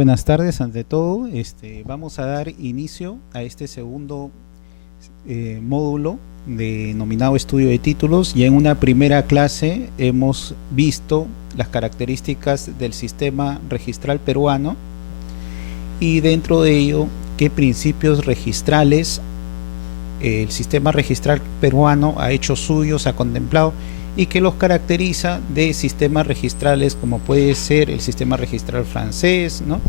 Buenas tardes, ante todo. Vamos a dar inicio a este segundo módulo denominado estudio de títulos. Ya en una primera clase hemos visto las características del sistema registral peruano y dentro de ello qué principios registrales el sistema registral peruano ha hecho suyos, ha contemplado y que los caracteriza de sistemas registrales como puede ser el sistema registral francés, ¿no?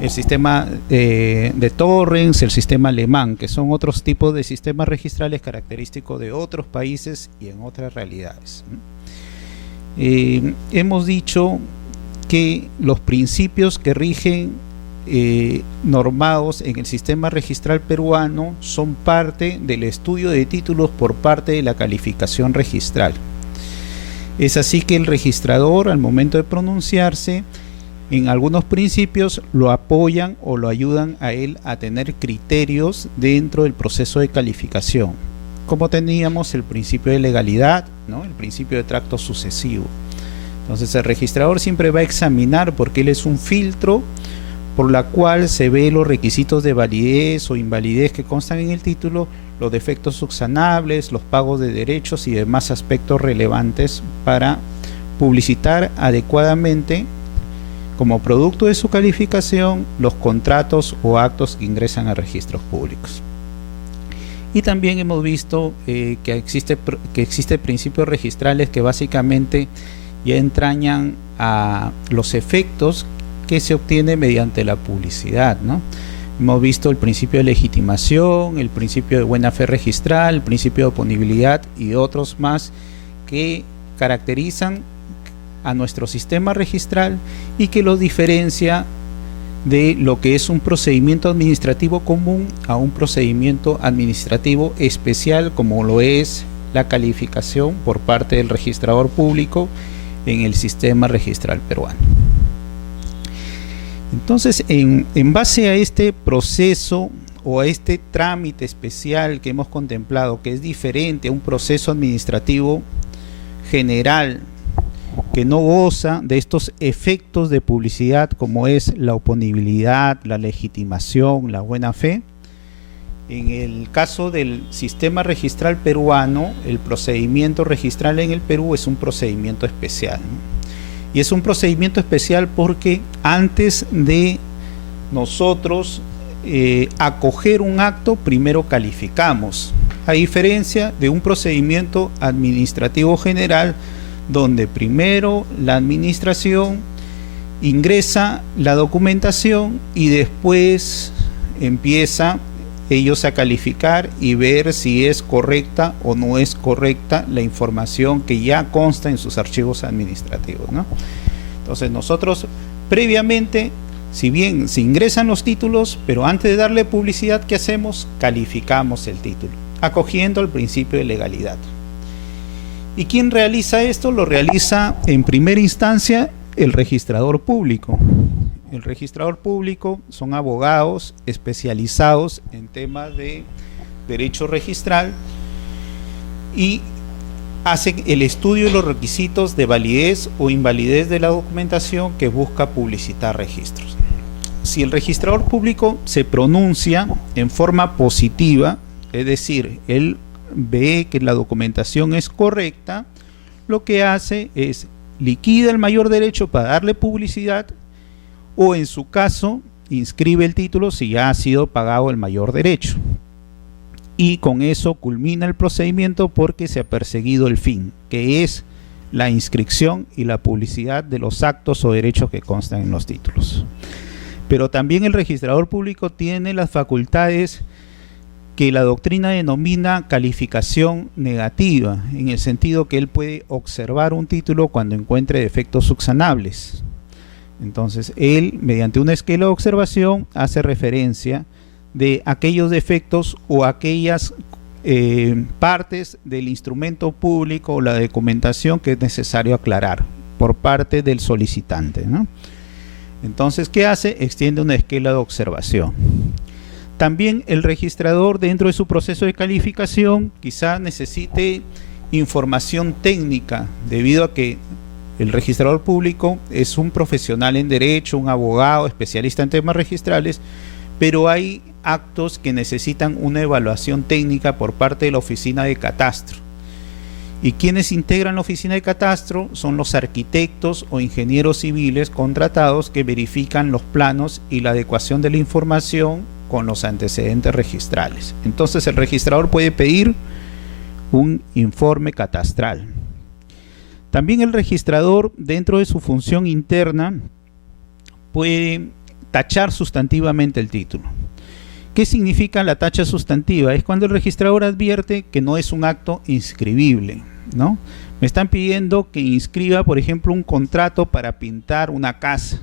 El sistema de Torrens, el sistema alemán, que son otros tipos de sistemas registrales característicos de otros países y en otras realidades. Hemos dicho que los principios que rigen normados en el sistema registral peruano son parte del estudio de títulos por parte de la calificación registral. Es así que el registrador, al momento de pronunciarse, en algunos principios lo apoyan o lo ayudan a él a tener criterios dentro del proceso de calificación, como teníamos el principio de legalidad, ¿no? El principio de tracto sucesivo. Entonces el registrador siempre va a examinar, porque él es un filtro por la cual se ve los requisitos de validez o invalidez que constan en el título, los defectos subsanables, los pagos de derechos y demás aspectos relevantes para publicitar adecuadamente como producto de su calificación los contratos o actos que ingresan a registros públicos. Y también hemos visto que existe principios registrales que básicamente ya entrañan a los efectos que se obtiene mediante la publicidad, ¿no? Hemos visto el principio de legitimación, el principio de buena fe registral, el principio de oponibilidad y otros más que caracterizan a nuestro sistema registral y que lo diferencia de lo que es un procedimiento administrativo común a un procedimiento administrativo especial, como lo es la calificación por parte del registrador público en el sistema registral peruano. Entonces, en base a este proceso o a este trámite especial que hemos contemplado, que es diferente a un proceso administrativo general que no goza de estos efectos de publicidad como es la oponibilidad, la legitimación, la buena fe, en el caso del sistema registral peruano, el procedimiento registral en el Perú es un procedimiento especial, ¿no? Y es un procedimiento especial porque antes de nosotros acoger un acto, primero calificamos, a diferencia de un procedimiento administrativo general, donde primero la administración ingresa la documentación y después empieza ellos a calificar y ver si es correcta o no es correcta la información que ya consta en sus archivos administrativos, ¿no? Entonces nosotros previamente, si bien se ingresan los títulos, pero antes de darle publicidad, ¿qué hacemos? Calificamos el título, acogiendo el principio de legalidad. ¿Y quién realiza esto? Lo realiza en primera instancia el registrador público. El registrador público son abogados especializados en temas de derecho registral y hacen el estudio de los requisitos de validez o invalidez de la documentación que busca publicitar registros. Si el registrador público se pronuncia en forma positiva, es decir, él ve que la documentación es correcta, lo que hace es liquida el mayor derecho para darle publicidad, o en su caso inscribe el título si ya ha sido pagado el mayor derecho, y con eso culmina el procedimiento porque se ha perseguido el fin, que es la inscripción y la publicidad de los actos o derechos que constan en los títulos. Pero también el registrador público tiene las facultades que la doctrina denomina calificación negativa, en el sentido que él puede observar un título cuando encuentre defectos subsanables. Entonces él, mediante una esquela de observación, hace referencia de aquellos defectos o aquellas partes del instrumento público o la documentación que es necesario aclarar por parte del solicitante, ¿no? Entonces, ¿qué hace? Extiende una esquela de observación. También el registrador, dentro de su proceso de calificación, quizá necesite información técnica, debido a que El registrador público es un profesional en derecho, un abogado, especialista en temas registrales, pero hay actos que necesitan una evaluación técnica por parte de la oficina de catastro. ¿Y quienes integran la oficina de catastro? Son los arquitectos o ingenieros civiles contratados que verifican los planos y la adecuación de la información con los antecedentes registrales. Entonces el registrador puede pedir un informe catastral. También el registrador, dentro de su función interna, puede tachar sustantivamente el título. ¿Qué significa la tacha sustantiva? Es cuando el registrador advierte que no es un acto inscribible, ¿no? Me están pidiendo que inscriba, por ejemplo, un contrato para pintar una casa.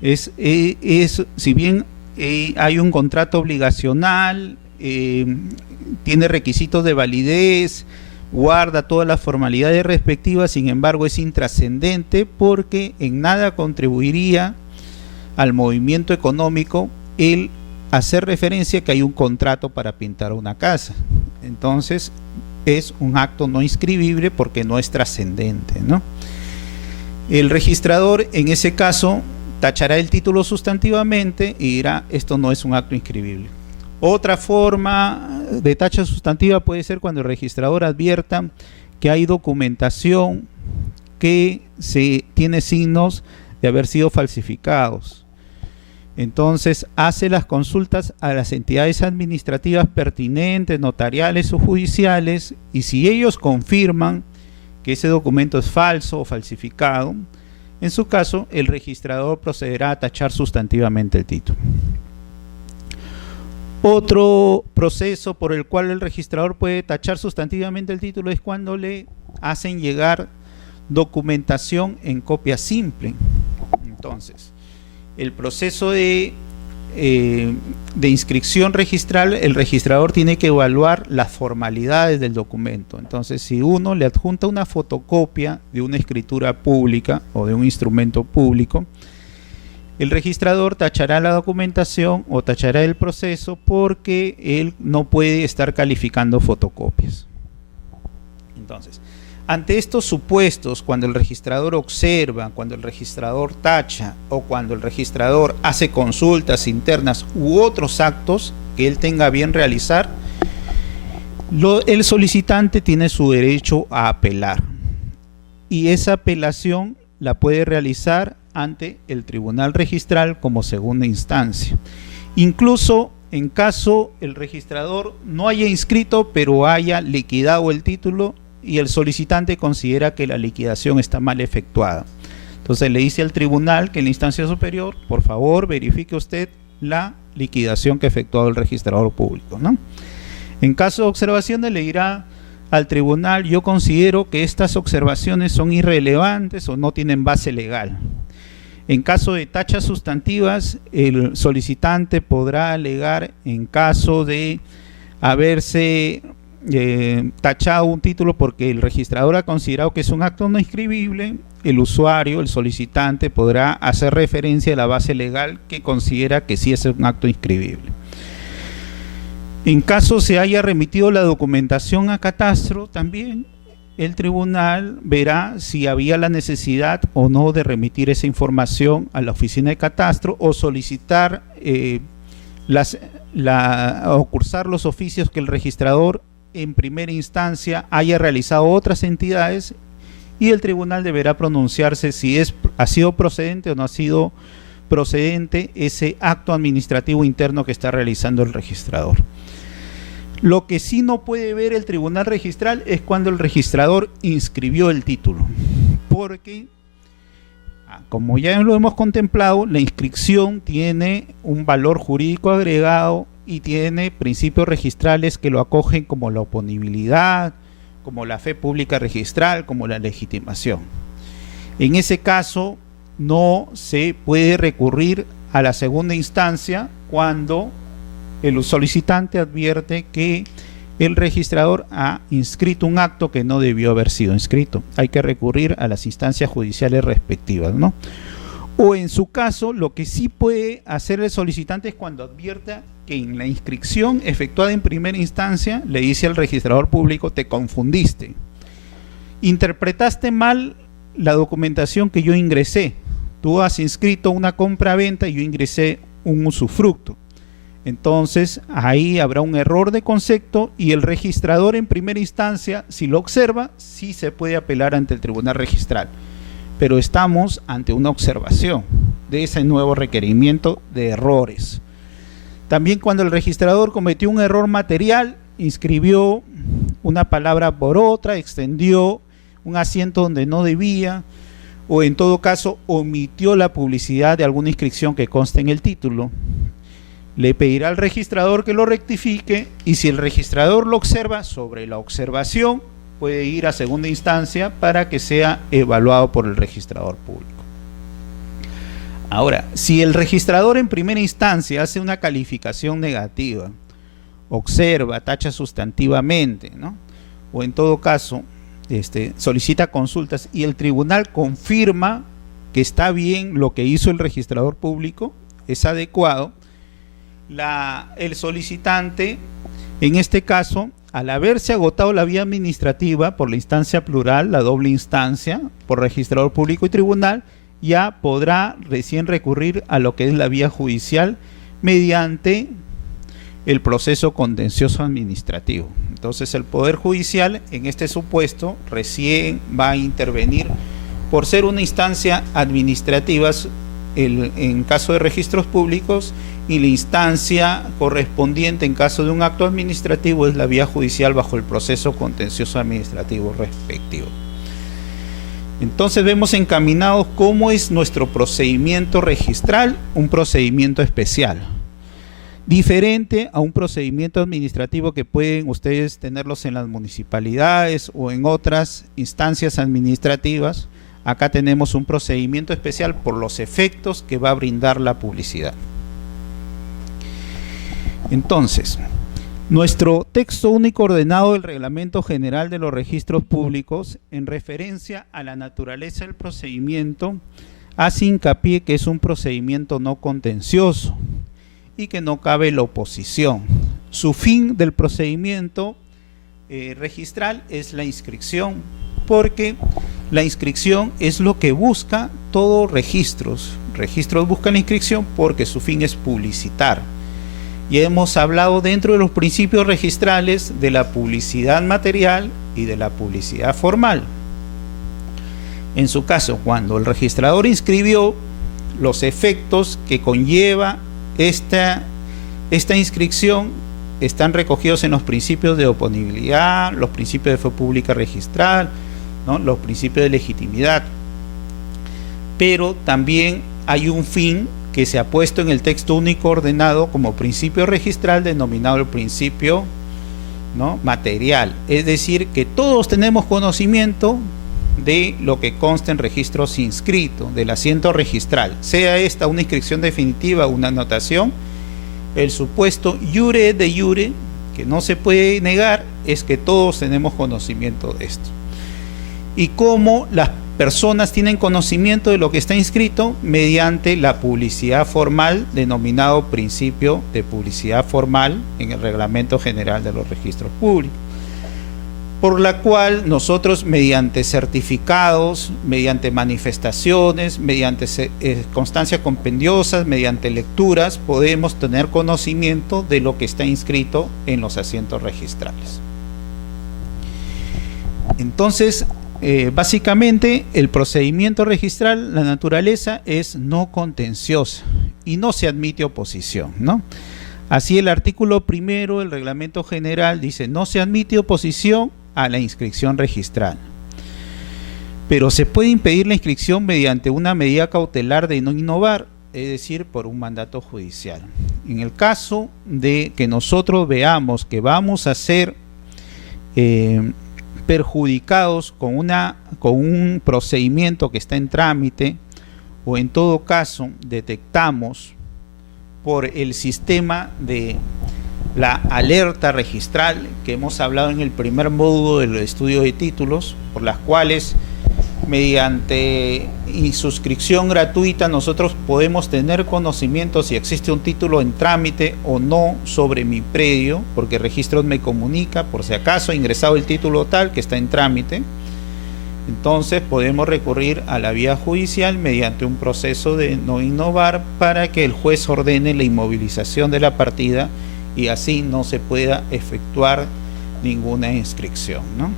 Si bien hay un contrato obligacional, tiene requisitos de validez, guarda todas las formalidades respectivas, sin embargo es intrascendente porque en nada contribuiría al movimiento económico el hacer referencia que hay un contrato para pintar una casa. Entonces es un acto no inscribible porque no es trascendente, ¿no? El registrador en ese caso tachará el título sustantivamente y dirá: esto no es un acto inscribible. Otra forma de tacha sustantiva puede ser cuando el registrador advierta que hay documentación que tiene signos de haber sido falsificados. Entonces hace las consultas a las entidades administrativas pertinentes, notariales o judiciales, y si ellos confirman que ese documento es falso o falsificado, en su caso el registrador procederá a tachar sustantivamente el título. Otro proceso por el cual el registrador puede tachar sustantivamente el título es cuando le hacen llegar documentación en copia simple. Entonces, el proceso de inscripción registral, el registrador tiene que evaluar las formalidades del documento. Entonces, si uno le adjunta una fotocopia de una escritura pública o de un instrumento público, el registrador tachará la documentación o tachará el proceso porque él no puede estar calificando fotocopias. Entonces, ante estos supuestos, cuando el registrador observa, cuando el registrador tacha o cuando el registrador hace consultas internas u otros actos que él tenga bien realizar, el solicitante tiene su derecho a apelar, y esa apelación la puede realizar ante el tribunal registral como segunda instancia. Incluso en caso el registrador no haya inscrito pero haya liquidado el título y el solicitante considera que la liquidación está mal efectuada, entonces le dice al tribunal que en la instancia superior, por favor verifique usted la liquidación que ha efectuado el registrador público, ¿no? En caso de observaciones le dirá al tribunal: yo considero que estas observaciones son irrelevantes o no tienen base legal. En caso de tachas sustantivas, el solicitante podrá alegar, en caso de haberse tachado un título porque el registrador ha considerado que es un acto no inscribible, el usuario, el solicitante, podrá hacer referencia a la base legal que considera que sí es un acto inscribible. En caso se haya remitido la documentación a catastro, también el tribunal verá si había la necesidad o no de remitir esa información a la oficina de catastro o solicitar o cursar los oficios que el registrador en primera instancia haya realizado otras entidades, y el tribunal deberá pronunciarse si ha sido procedente o no ha sido procedente ese acto administrativo interno que está realizando el registrador. Lo que sí no puede ver el tribunal registral es cuando el registrador inscribió el título, porque como ya lo hemos contemplado, la inscripción tiene un valor jurídico agregado y tiene principios registrales que lo acogen, como la oponibilidad, como la fe pública registral, como la legitimación. En ese caso no se puede recurrir a la segunda instancia cuando el solicitante advierte que el registrador ha inscrito un acto que no debió haber sido inscrito. Hay que recurrir a las instancias judiciales respectivas, ¿no? O en su caso, lo que sí puede hacer el solicitante es cuando advierta que en la inscripción efectuada en primera instancia le dice al registrador público: te confundiste, interpretaste mal la documentación que yo ingresé. Tú has inscrito una compra-venta y yo ingresé un usufructo. Entonces ahí habrá un error de concepto y el registrador en primera instancia, si lo observa, sí se puede apelar ante el tribunal registral. Pero estamos ante una observación de ese nuevo requerimiento de errores. También cuando el registrador cometió un error material, inscribió una palabra por otra, extendió un asiento donde no debía, o en todo caso omitió la publicidad de alguna inscripción que conste en el título, le pedirá al registrador que lo rectifique, y si el registrador lo observa, sobre la observación puede ir a segunda instancia para que sea evaluado por el registrador público. Ahora, si el registrador en primera instancia hace una calificación negativa, observa, tacha sustantivamente, ¿no?, o en todo caso solicita consultas y el tribunal confirma que está bien lo que hizo el registrador público, es adecuado, el solicitante, en este caso, al haberse agotado la vía administrativa por la instancia plural, la doble instancia, por registrador público y tribunal, ya podrá recién recurrir a lo que es la vía judicial mediante el proceso contencioso administrativo. Entonces el Poder Judicial en este supuesto recién va a intervenir por ser una instancia administrativa en caso de registros públicos, y la instancia correspondiente en caso de un acto administrativo es la vía judicial bajo el proceso contencioso administrativo respectivo. Entonces vemos encaminados cómo es nuestro procedimiento registral, un procedimiento especial, diferente a un procedimiento administrativo que pueden ustedes tenerlos en las municipalidades o en otras instancias administrativas. Acá tenemos un procedimiento especial por los efectos que va a brindar la publicidad. Entonces, nuestro texto único ordenado del Reglamento General de los Registros Públicos, en referencia a la naturaleza del procedimiento, hace hincapié que es un procedimiento no contencioso y que no cabe la oposición. Su fin del procedimiento registral es la inscripción, porque la inscripción es lo que busca todos registros. Registros buscan la inscripción porque su fin es publicitar. Ya hemos hablado dentro de los principios registrales de la publicidad material y de la publicidad formal. En su caso, cuando el registrador inscribió, los efectos que conlleva esta inscripción están recogidos en los principios de oponibilidad, los principios de fe pública registral, ¿no?, los principios de legitimidad. Pero también hay un fin que se ha puesto en el texto único ordenado como principio registral, denominado el principio, ¿no?, material. Es decir, que todos tenemos conocimiento de lo que consta en registros inscritos, del asiento registral, sea esta una inscripción definitiva o una anotación. El supuesto iure de iure, que no se puede negar, es que todos tenemos conocimiento de esto. Y cómo las personas tienen conocimiento de lo que está inscrito mediante la publicidad formal, denominado principio de publicidad formal en el Reglamento General de los Registros Públicos, por la cual nosotros, mediante certificados, mediante manifestaciones, mediante constancias compendiosas, mediante lecturas, podemos tener conocimiento de lo que está inscrito en los asientos registrales. Entonces, básicamente el procedimiento registral, la naturaleza es no contenciosa y no se admite oposición, ¿no? Así el artículo primero del Reglamento General dice: no se admite oposición a la inscripción registral, pero se puede impedir la inscripción mediante una medida cautelar de no innovar, es decir, por un mandato judicial. En el caso de que nosotros veamos que vamos a ser perjudicados con un procedimiento que está en trámite, o en todo caso detectamos por el sistema de la alerta registral que hemos hablado en el primer módulo del estudio de títulos, por las cuales mediante suscripción gratuita nosotros podemos tener conocimiento si existe un título en trámite o no sobre mi predio, porque Registros me comunica, por si acaso ha ingresado el título tal que está en trámite. Entonces podemos recurrir a la vía judicial mediante un proceso de no innovar para que el juez ordene la inmovilización de la partida y así no se pueda efectuar ninguna inscripción, ¿no?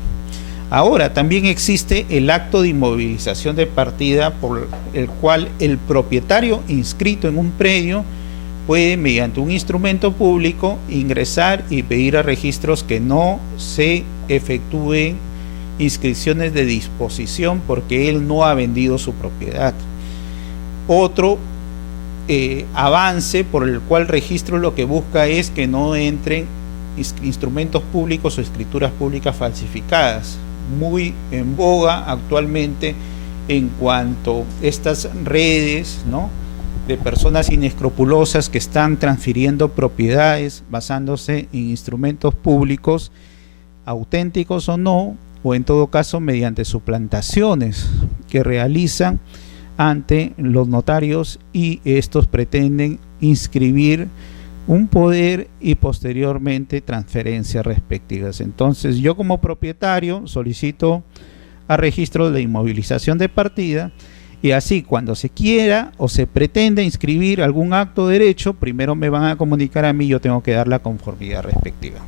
Ahora también existe el acto de inmovilización de partida, por el cual el propietario inscrito en un predio puede, mediante un instrumento público, ingresar y pedir a registros que no se efectúen inscripciones de disposición porque él no ha vendido su propiedad. Otro avance por el cual el registro lo que busca es que no entren instrumentos públicos o escrituras públicas falsificadas, muy en boga actualmente en cuanto a estas redes, ¿no?, de personas inescrupulosas que están transfiriendo propiedades basándose en instrumentos públicos, auténticos o no, o en todo caso mediante suplantaciones que realizan ante los notarios, y estos pretenden inscribir un poder y posteriormente transferencias respectivas. Entonces yo como propietario solicito a registro de inmovilización de partida, y así cuando se quiera o se pretende inscribir algún acto de derecho, primero me van a comunicar a mí, yo tengo que dar la conformidad respectiva.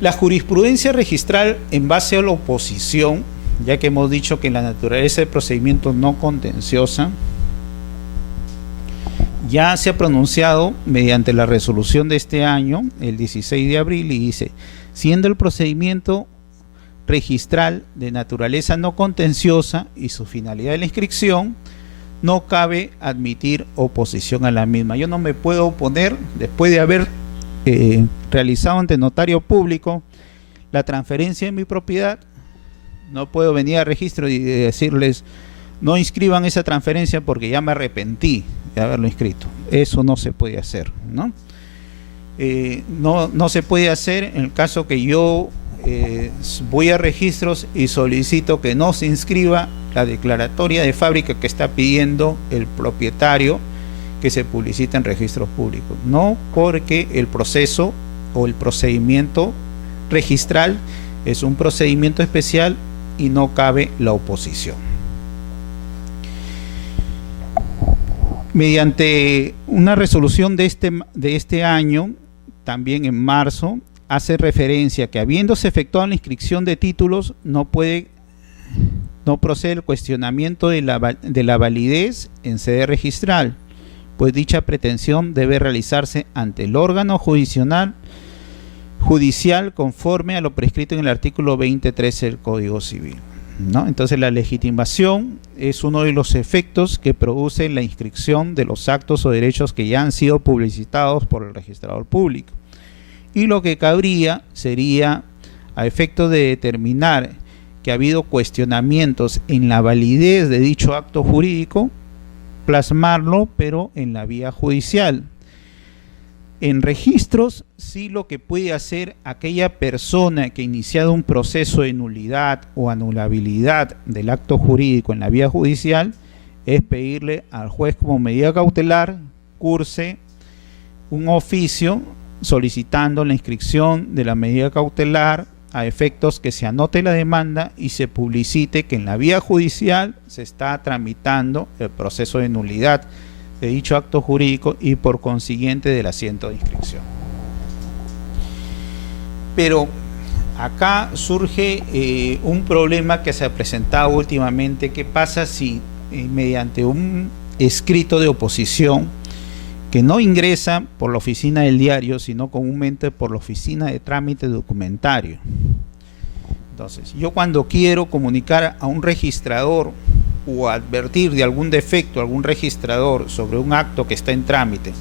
La jurisprudencia registral en base a la oposición, ya que hemos dicho que la naturaleza del procedimiento no contenciosa, ya se ha pronunciado mediante la resolución de este año, el 16 de abril, y dice: siendo el procedimiento registral de naturaleza no contenciosa y su finalidad de la inscripción, no cabe admitir oposición a la misma. Yo no me puedo oponer después de haber realizado ante notario público la transferencia de mi propiedad. No puedo venir al registro y decirles: no inscriban esa transferencia porque ya me arrepentí de haberlo inscrito. Eso no se puede hacer, ¿no? No se puede hacer en el caso que yo voy a registros y solicito que no se inscriba la declaratoria de fábrica que está pidiendo el propietario que se publicita en registros públicos. No, porque el proceso o el procedimiento registral es un procedimiento especial y no cabe la oposición. Mediante una resolución de este año, también en marzo, hace referencia que habiéndose efectuado la inscripción de títulos, no procede el cuestionamiento de la validez en sede registral, pues dicha pretensión debe realizarse ante el órgano judicial conforme a lo prescrito en el artículo 20.13 del Código Civil, ¿no? Entonces la legitimación es uno de los efectos que produce la inscripción de los actos o derechos que ya han sido publicitados por el registrador público. Y lo que cabría sería, a efecto de determinar que ha habido cuestionamientos en la validez de dicho acto jurídico, plasmarlo, pero en la vía judicial. En registros, sí, lo que puede hacer aquella persona que ha iniciado un proceso de nulidad o anulabilidad del acto jurídico en la vía judicial es pedirle al juez como medida cautelar curse un oficio solicitando la inscripción de la medida cautelar a efectos que se anote la demanda y se publicite que en la vía judicial se está tramitando el proceso de nulidad de dicho acto jurídico y por consiguiente del asiento de inscripción. Pero acá surge un problema que se ha presentado últimamente. ¿Qué pasa si mediante un escrito de oposición que no ingresa por la oficina del diario, sino comúnmente por la oficina de trámite documentario? Entonces, yo cuando quiero comunicar a un registrador o advertir de algún defecto a algún registrador sobre un acto que está en trámite,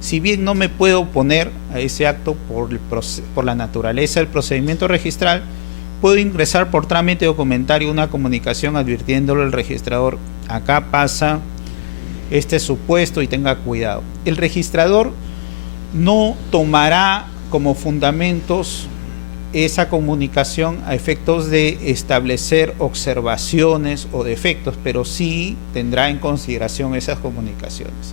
si bien no me puedo oponer a ese acto por la naturaleza del procedimiento registral, puedo ingresar por trámite documentario una comunicación advirtiéndole al registrador: acá pasa este supuesto y tenga cuidado. El registrador no tomará como fundamentos esa comunicación a efectos de establecer observaciones o defectos, pero sí tendrá en consideración esas comunicaciones.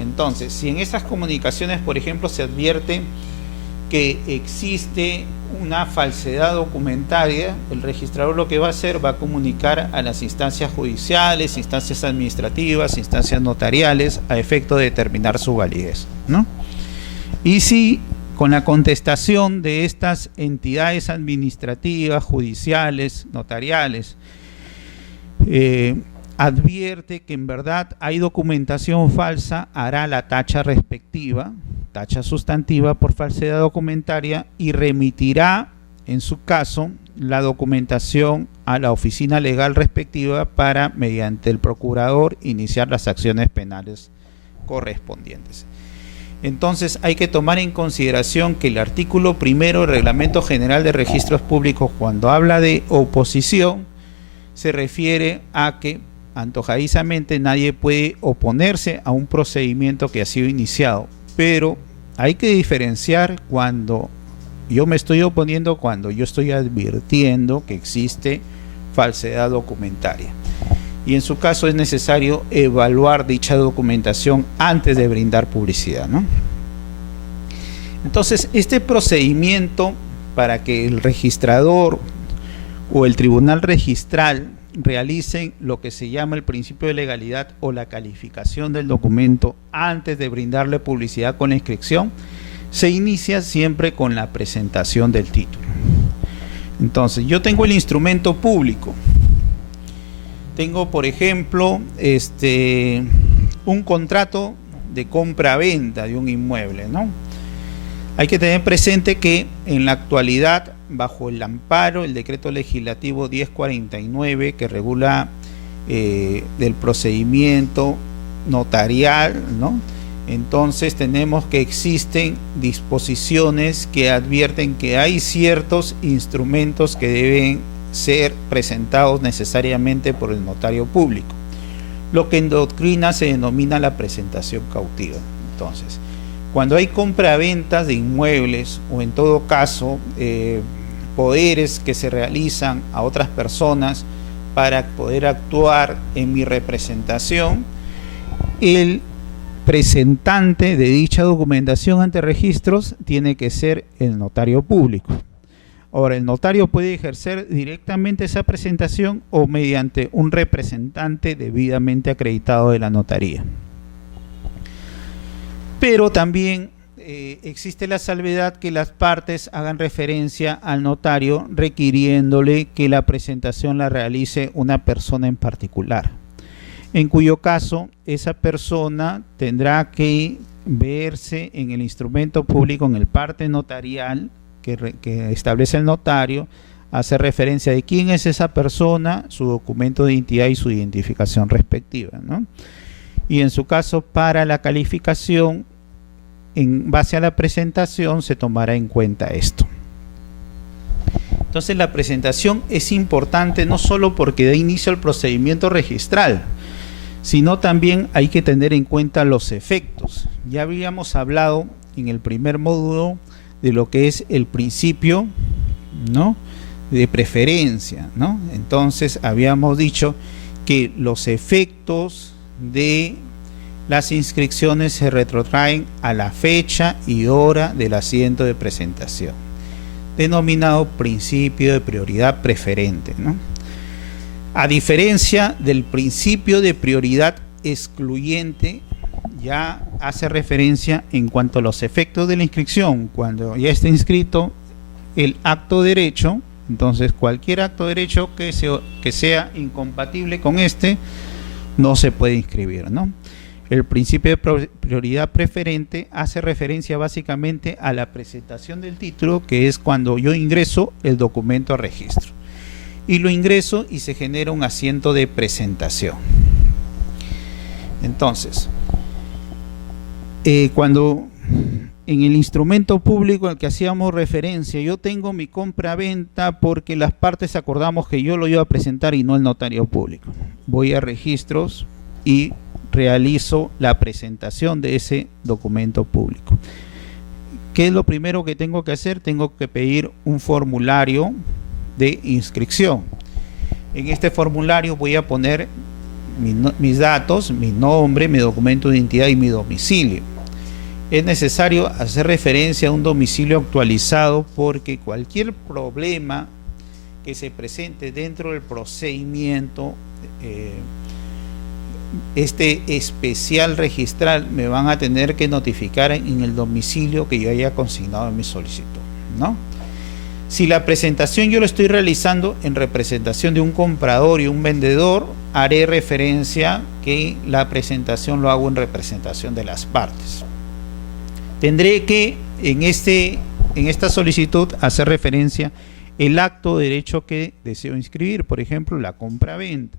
Entonces, si en esas comunicaciones, por ejemplo, se advierte que existe una falsedad documentaria, el registrador lo que va a hacer, va a comunicar a las instancias judiciales, instancias administrativas, instancias notariales, a efecto de determinar su validez, ¿no? Y si con la contestación de estas entidades administrativas, judiciales, notariales, advierte que en verdad hay documentación falsa, hará la tacha respectiva, tacha sustantiva por falsedad documentaria, y remitirá, en su caso, la documentación a la oficina legal respectiva para, mediante el procurador, iniciar las acciones penales correspondientes. Entonces hay que tomar en consideración que el artículo primero del Reglamento General de Registros Públicos, cuando habla de oposición, se refiere a que antojadizamente nadie puede oponerse a un procedimiento que ha sido iniciado, pero hay que diferenciar cuando yo me estoy oponiendo, cuando yo estoy advirtiendo que existe falsedad documentaria. Y en su caso es necesario evaluar dicha documentación antes de brindar publicidad, ¿no? Entonces, este procedimiento para que el registrador o el tribunal registral realicen lo que se llama el principio de legalidad o la calificación del documento antes de brindarle publicidad con la inscripción, se inicia siempre con la presentación del título. Entonces, yo tengo el instrumento público. Tengo, por ejemplo, un contrato de compra-venta de un inmueble, ¿no? Hay que tener presente que en la actualidad, bajo el amparo, el decreto legislativo 1049, que regula del procedimiento notarial, ¿no? Entonces tenemos que existen disposiciones que advierten que hay ciertos instrumentos que deben ser presentados necesariamente por el notario público, lo que en doctrina se denomina la presentación cautiva. Entonces, cuando hay compra-ventas de inmuebles o en todo caso poderes que se realizan a otras personas para poder actuar en mi representación, el presentante de dicha documentación ante registros tiene que ser el notario público. Ahora, el notario puede ejercer directamente esa presentación o mediante un representante debidamente acreditado de la notaría. Pero también existe la salvedad que las partes hagan referencia al notario requiriéndole que la presentación la realice una persona en particular, en cuyo caso esa persona tendrá que verse en el instrumento público, en el parte notarial que establece el notario, hace referencia de quién es esa persona, su documento de identidad y su identificación respectiva, ¿no? Y en su caso, para la calificación, en base a la presentación, se tomará en cuenta esto. Entonces, la presentación es importante no solo porque da inicio al procedimiento registral, sino también hay que tener en cuenta los efectos. Ya habíamos hablado en el primer módulo de lo que es el principio, ¿no?, de preferencia, ¿no? Entonces habíamos dicho que los efectos de las inscripciones se retrotraen a la fecha y hora del asiento de presentación, denominado principio de prioridad preferente, ¿no? A diferencia del principio de prioridad excluyente, ya hace referencia en cuanto a los efectos de la inscripción. Cuando ya está inscrito el acto de derecho, entonces cualquier acto de derecho que sea incompatible con este no se puede inscribir, ¿no? El principio de prioridad preferente hace referencia básicamente a la presentación del título, que es cuando yo ingreso el documento a registro y lo ingreso y se genera un asiento de presentación. Entonces, cuando en el instrumento público al que hacíamos referencia, yo tengo mi compra-venta porque las partes acordamos que yo lo iba a presentar y no el notario público. Voy a registros y realizo la presentación de ese documento público. ¿Qué es lo primero que tengo que hacer? Tengo que pedir un formulario de inscripción. En este formulario voy a poner mis datos, mi nombre, mi documento de identidad y mi domicilio. es necesario hacer referencia a un domicilio actualizado porque cualquier problema que se presente dentro del procedimiento, este especial registral me van a tener que notificar en el domicilio que yo haya consignado en mi solicitud, ¿no? Si la presentación yo lo estoy realizando en representación de un comprador y un vendedor, haré referencia que la presentación lo hago en representación de las partes. Tendré que en esta solicitud hacer referencia el acto de derecho que deseo inscribir, por ejemplo, la compra-venta.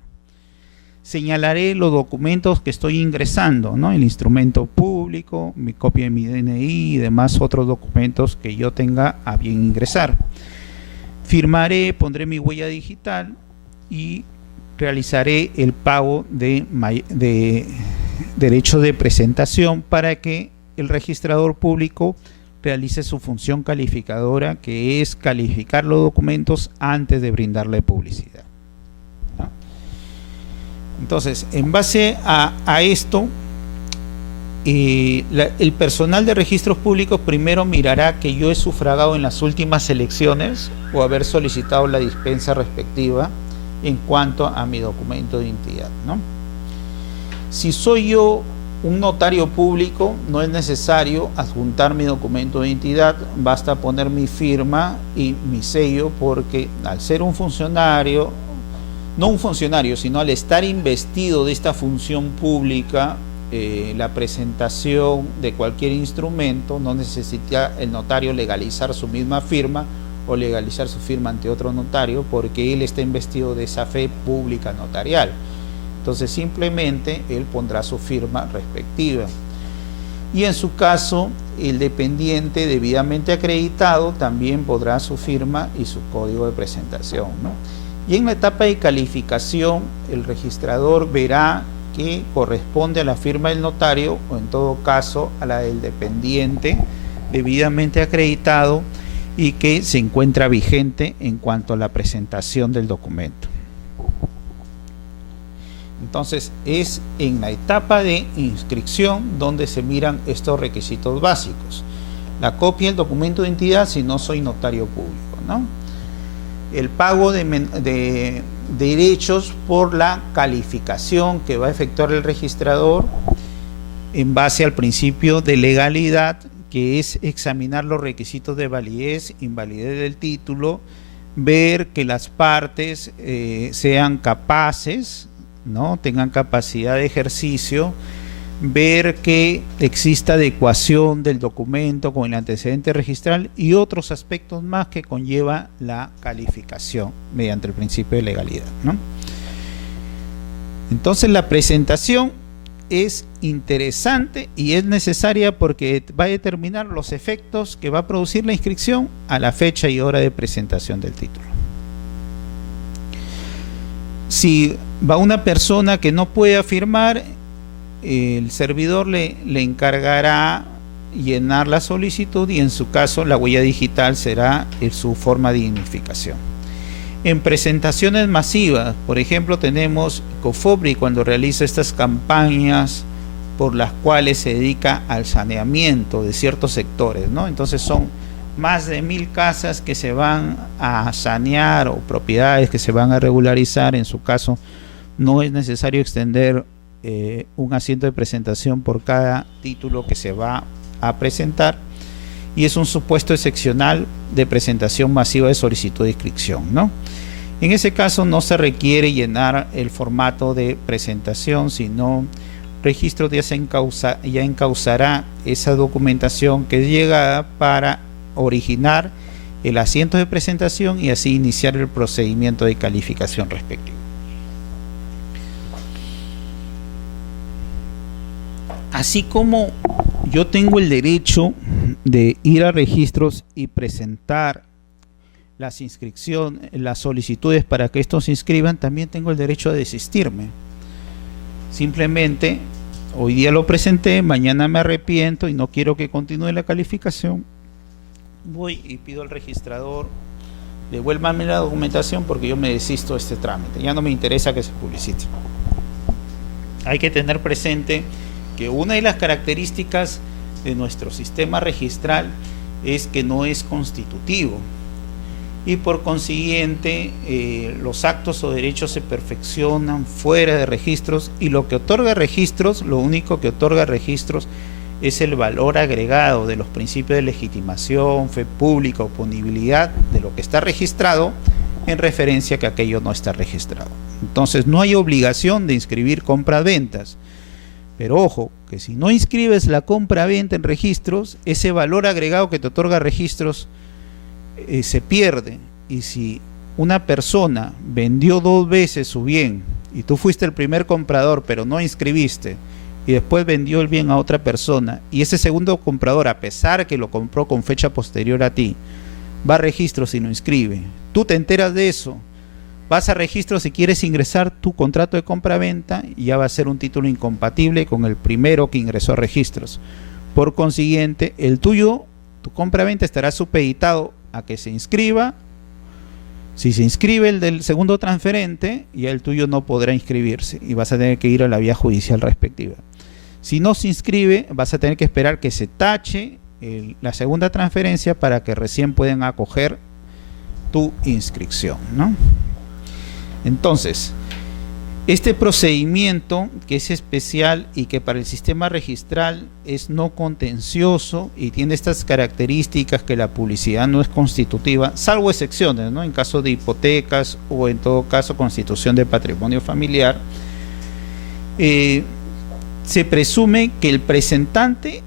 Señalaré los documentos que estoy ingresando, ¿no? El instrumento público, mi copia de mi DNI y demás otros documentos que yo tenga a bien ingresar. Firmaré, pondré mi huella digital y realizaré el pago de derecho de presentación para que el registrador público realice su función calificadora, que es calificar los documentos antes de brindarle publicidad. Entonces, en base a esto, el personal de registros públicos primero mirará que yo he sufragado en las últimas elecciones o haber solicitado la dispensa respectiva en cuanto a mi documento de identidad, ¿no? Si soy yo un notario público, no es necesario adjuntar mi documento de identidad, basta poner mi firma y mi sello, porque al ser un funcionario, no un funcionario, sino al estar investido de esta función pública, la presentación de cualquier instrumento no necesita el notario legalizar su misma firma o legalizar su firma ante otro notario, porque él está investido de esa fe pública notarial. Entonces simplemente él pondrá su firma respectiva. Y en su caso, el dependiente debidamente acreditado también pondrá su firma y su código de presentación, ¿no? Y en la etapa de calificación, el registrador verá que corresponde a la firma del notario o en todo caso a la del dependiente debidamente acreditado y que se encuentra vigente en cuanto a la presentación del documento. Entonces es en la etapa de inscripción donde se miran estos requisitos básicos. La copia del documento de identidad si no soy notario público, ¿no? El pago de derechos por la calificación que va a efectuar el registrador en base al principio de legalidad, que es examinar los requisitos de validez, invalidez del título, ver que las partes sean capaces, ¿no? Tengan capacidad de ejercicio, ver que exista adecuación del documento con el antecedente registral y otros aspectos más que conlleva la calificación mediante el principio de legalidad, ¿no? Entonces la presentación es interesante y es necesaria porque va a determinar los efectos que va a producir la inscripción a la fecha y hora de presentación del título. Si va una persona que no puede firmar, el servidor le encargará llenar la solicitud y en su caso la huella digital será su forma de identificación. En presentaciones masivas, por ejemplo, tenemos COFOPRI cuando realiza estas campañas por las cuales se dedica al saneamiento de ciertos sectores, ¿no? Entonces son más de 1000 casas que se van a sanear o propiedades que se van a regularizar. En su caso no es necesario extender un asiento de presentación por cada título que se va a presentar y es un supuesto excepcional de presentación masiva de solicitud de inscripción, ¿no? En ese caso no se requiere llenar el formato de presentación, sino registro ya encauzará esa documentación que es llegada para originar el asiento de presentación y así iniciar el procedimiento de calificación respectivo. Así como yo tengo el derecho de ir a registros y presentar las inscripciones, las solicitudes para que estos se inscriban, también tengo el derecho de desistirme. Simplemente, hoy día lo presenté, mañana me arrepiento y no quiero que continúe la calificación. Voy y pido al registrador, devuélvame la documentación porque yo me desisto de este trámite, ya no me interesa que se publicite. Hay que tener presente que una de las características de nuestro sistema registral es que no es constitutivo y por consiguiente los actos o derechos se perfeccionan fuera de registros, y lo que otorga registros, lo único que otorga registros es el valor agregado de los principios de legitimación, fe pública, oponibilidad de lo que está registrado en referencia a que aquello no está registrado. Entonces no hay obligación de inscribir compras-ventas, pero ojo, que si no inscribes la compra-venta en registros, ese valor agregado que te otorga registros se pierde. Y si una persona vendió 2 veces su bien y tú fuiste el primer comprador pero no inscribiste, y después vendió el bien a otra persona, y ese segundo comprador, a pesar que lo compró con fecha posterior a ti, va a registros y lo inscribe, tú te enteras de eso, vas a registros si quieres ingresar tu contrato de compra-venta, y ya va a ser un título incompatible con el primero que ingresó a registros. Por consiguiente, el tuyo, tu compra-venta, estará supeditado a que se inscriba. Si se inscribe el del segundo transferente, ya el tuyo no podrá inscribirse y vas a tener que ir a la vía judicial respectiva. Si no se inscribe, vas a tener que esperar que se tache la segunda transferencia para que recién puedan acoger tu inscripción, ¿no? Entonces, este procedimiento, que es especial y que para el sistema registral es no contencioso y tiene estas características, que la publicidad no es constitutiva, salvo excepciones, ¿no? En caso de hipotecas o en todo caso constitución de patrimonio familiar, se presume que el presentante,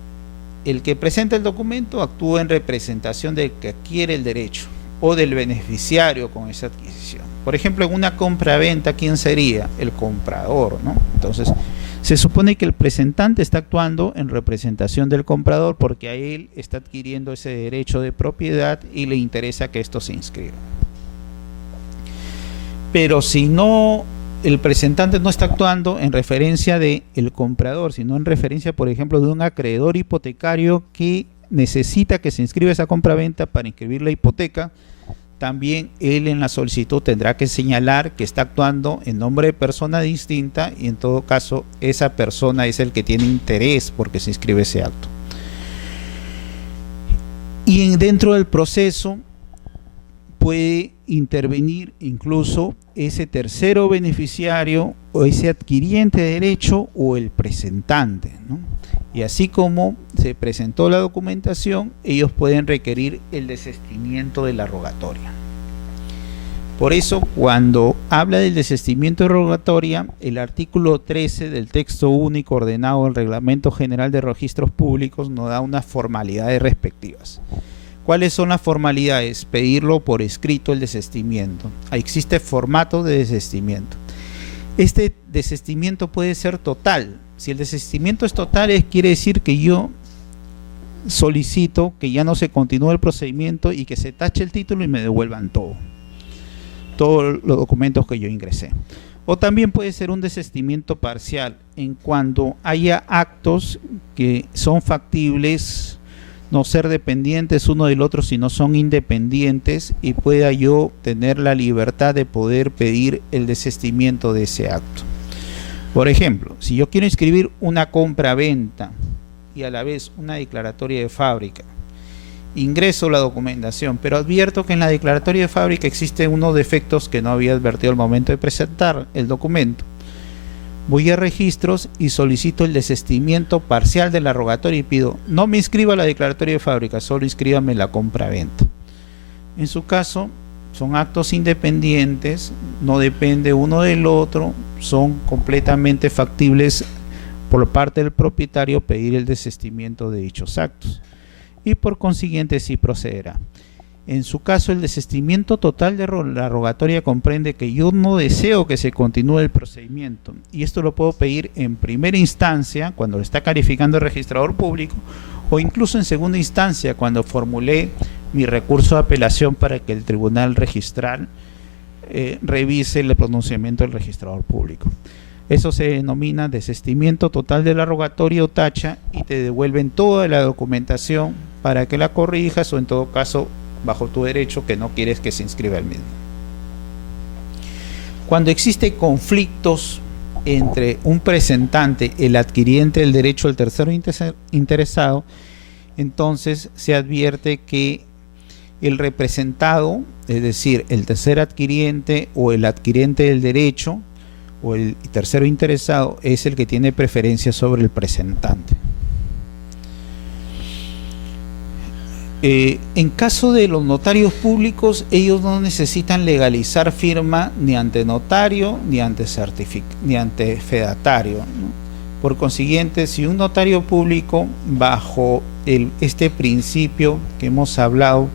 el que presenta el documento, actúa en representación del que adquiere el derecho o del beneficiario con esa adquisición. Por ejemplo, en una compra-venta, ¿quién sería? El comprador, ¿no? Entonces, se supone que el presentante está actuando en representación del comprador porque a él está adquiriendo ese derecho de propiedad y le interesa que esto se inscriba. Pero si no, el presentante no está actuando en referencia del comprador, sino en referencia, por ejemplo, de un acreedor hipotecario que necesita que se inscriba esa compra-venta para inscribir la hipoteca, también él en la solicitud tendrá que señalar que está actuando en nombre de persona distinta, y en todo caso esa persona es el que tiene interés porque se inscribe ese acto. Y dentro del proceso puede intervenir incluso ese tercero beneficiario o ese adquiriente de derecho o el presentante, ¿no? Y así como se presentó la documentación, ellos pueden requerir el desistimiento de la rogatoria. Por eso, cuando habla del desistimiento de rogatoria, el artículo 13 del texto único ordenado del Reglamento General de Registros Públicos nos da unas formalidades respectivas. ¿Cuáles son las formalidades? Pedirlo por escrito el desistimiento. Existe formato de desistimiento. Este desistimiento puede ser total. Si el desistimiento es total, quiere decir que yo solicito que ya no se continúe el procedimiento y que se tache el título y me devuelvan todos los documentos que yo ingresé. O también puede ser un desistimiento parcial, en cuando haya actos que son factibles no ser dependientes uno del otro, sino son independientes, y pueda yo tener la libertad de poder pedir el desistimiento de ese acto. Por ejemplo, si yo quiero inscribir una compra-venta y a la vez una declaratoria de fábrica, ingreso la documentación, pero advierto que en la declaratoria de fábrica existen unos defectos que no había advertido al momento de presentar el documento. Voy a registros y solicito el desistimiento parcial de la rogatoria y pido: no me inscriba la declaratoria de fábrica, solo inscríbame la compra-venta. En su caso, son actos independientes, no depende uno del otro, son completamente factibles por parte del propietario pedir el desistimiento de dichos actos, y por consiguiente sí procederá. En su caso, el desistimiento total de la rogatoria comprende que yo no deseo que se continúe el procedimiento, y esto lo puedo pedir en primera instancia cuando lo está calificando el registrador público, o incluso en segunda instancia cuando formulé mi recurso de apelación para que el tribunal registral revise el pronunciamiento del registrador público. Eso se denomina desistimiento total de la rogatoria o tacha, y te devuelven toda la documentación para que la corrijas, o en todo caso bajo tu derecho que no quieres que se inscriba el mismo. Cuando existen conflictos entre un presentante, el adquiriente del derecho del tercero interesado, entonces se advierte que el representado, es decir, el tercer adquiriente o el adquiriente del derecho o el tercero interesado, es el que tiene preferencia sobre el presentante. En caso de los notarios públicos, ellos no necesitan legalizar firma ni ante notario ni ante fedatario, ¿no? Por consiguiente, si un notario público, bajo este principio que hemos hablado,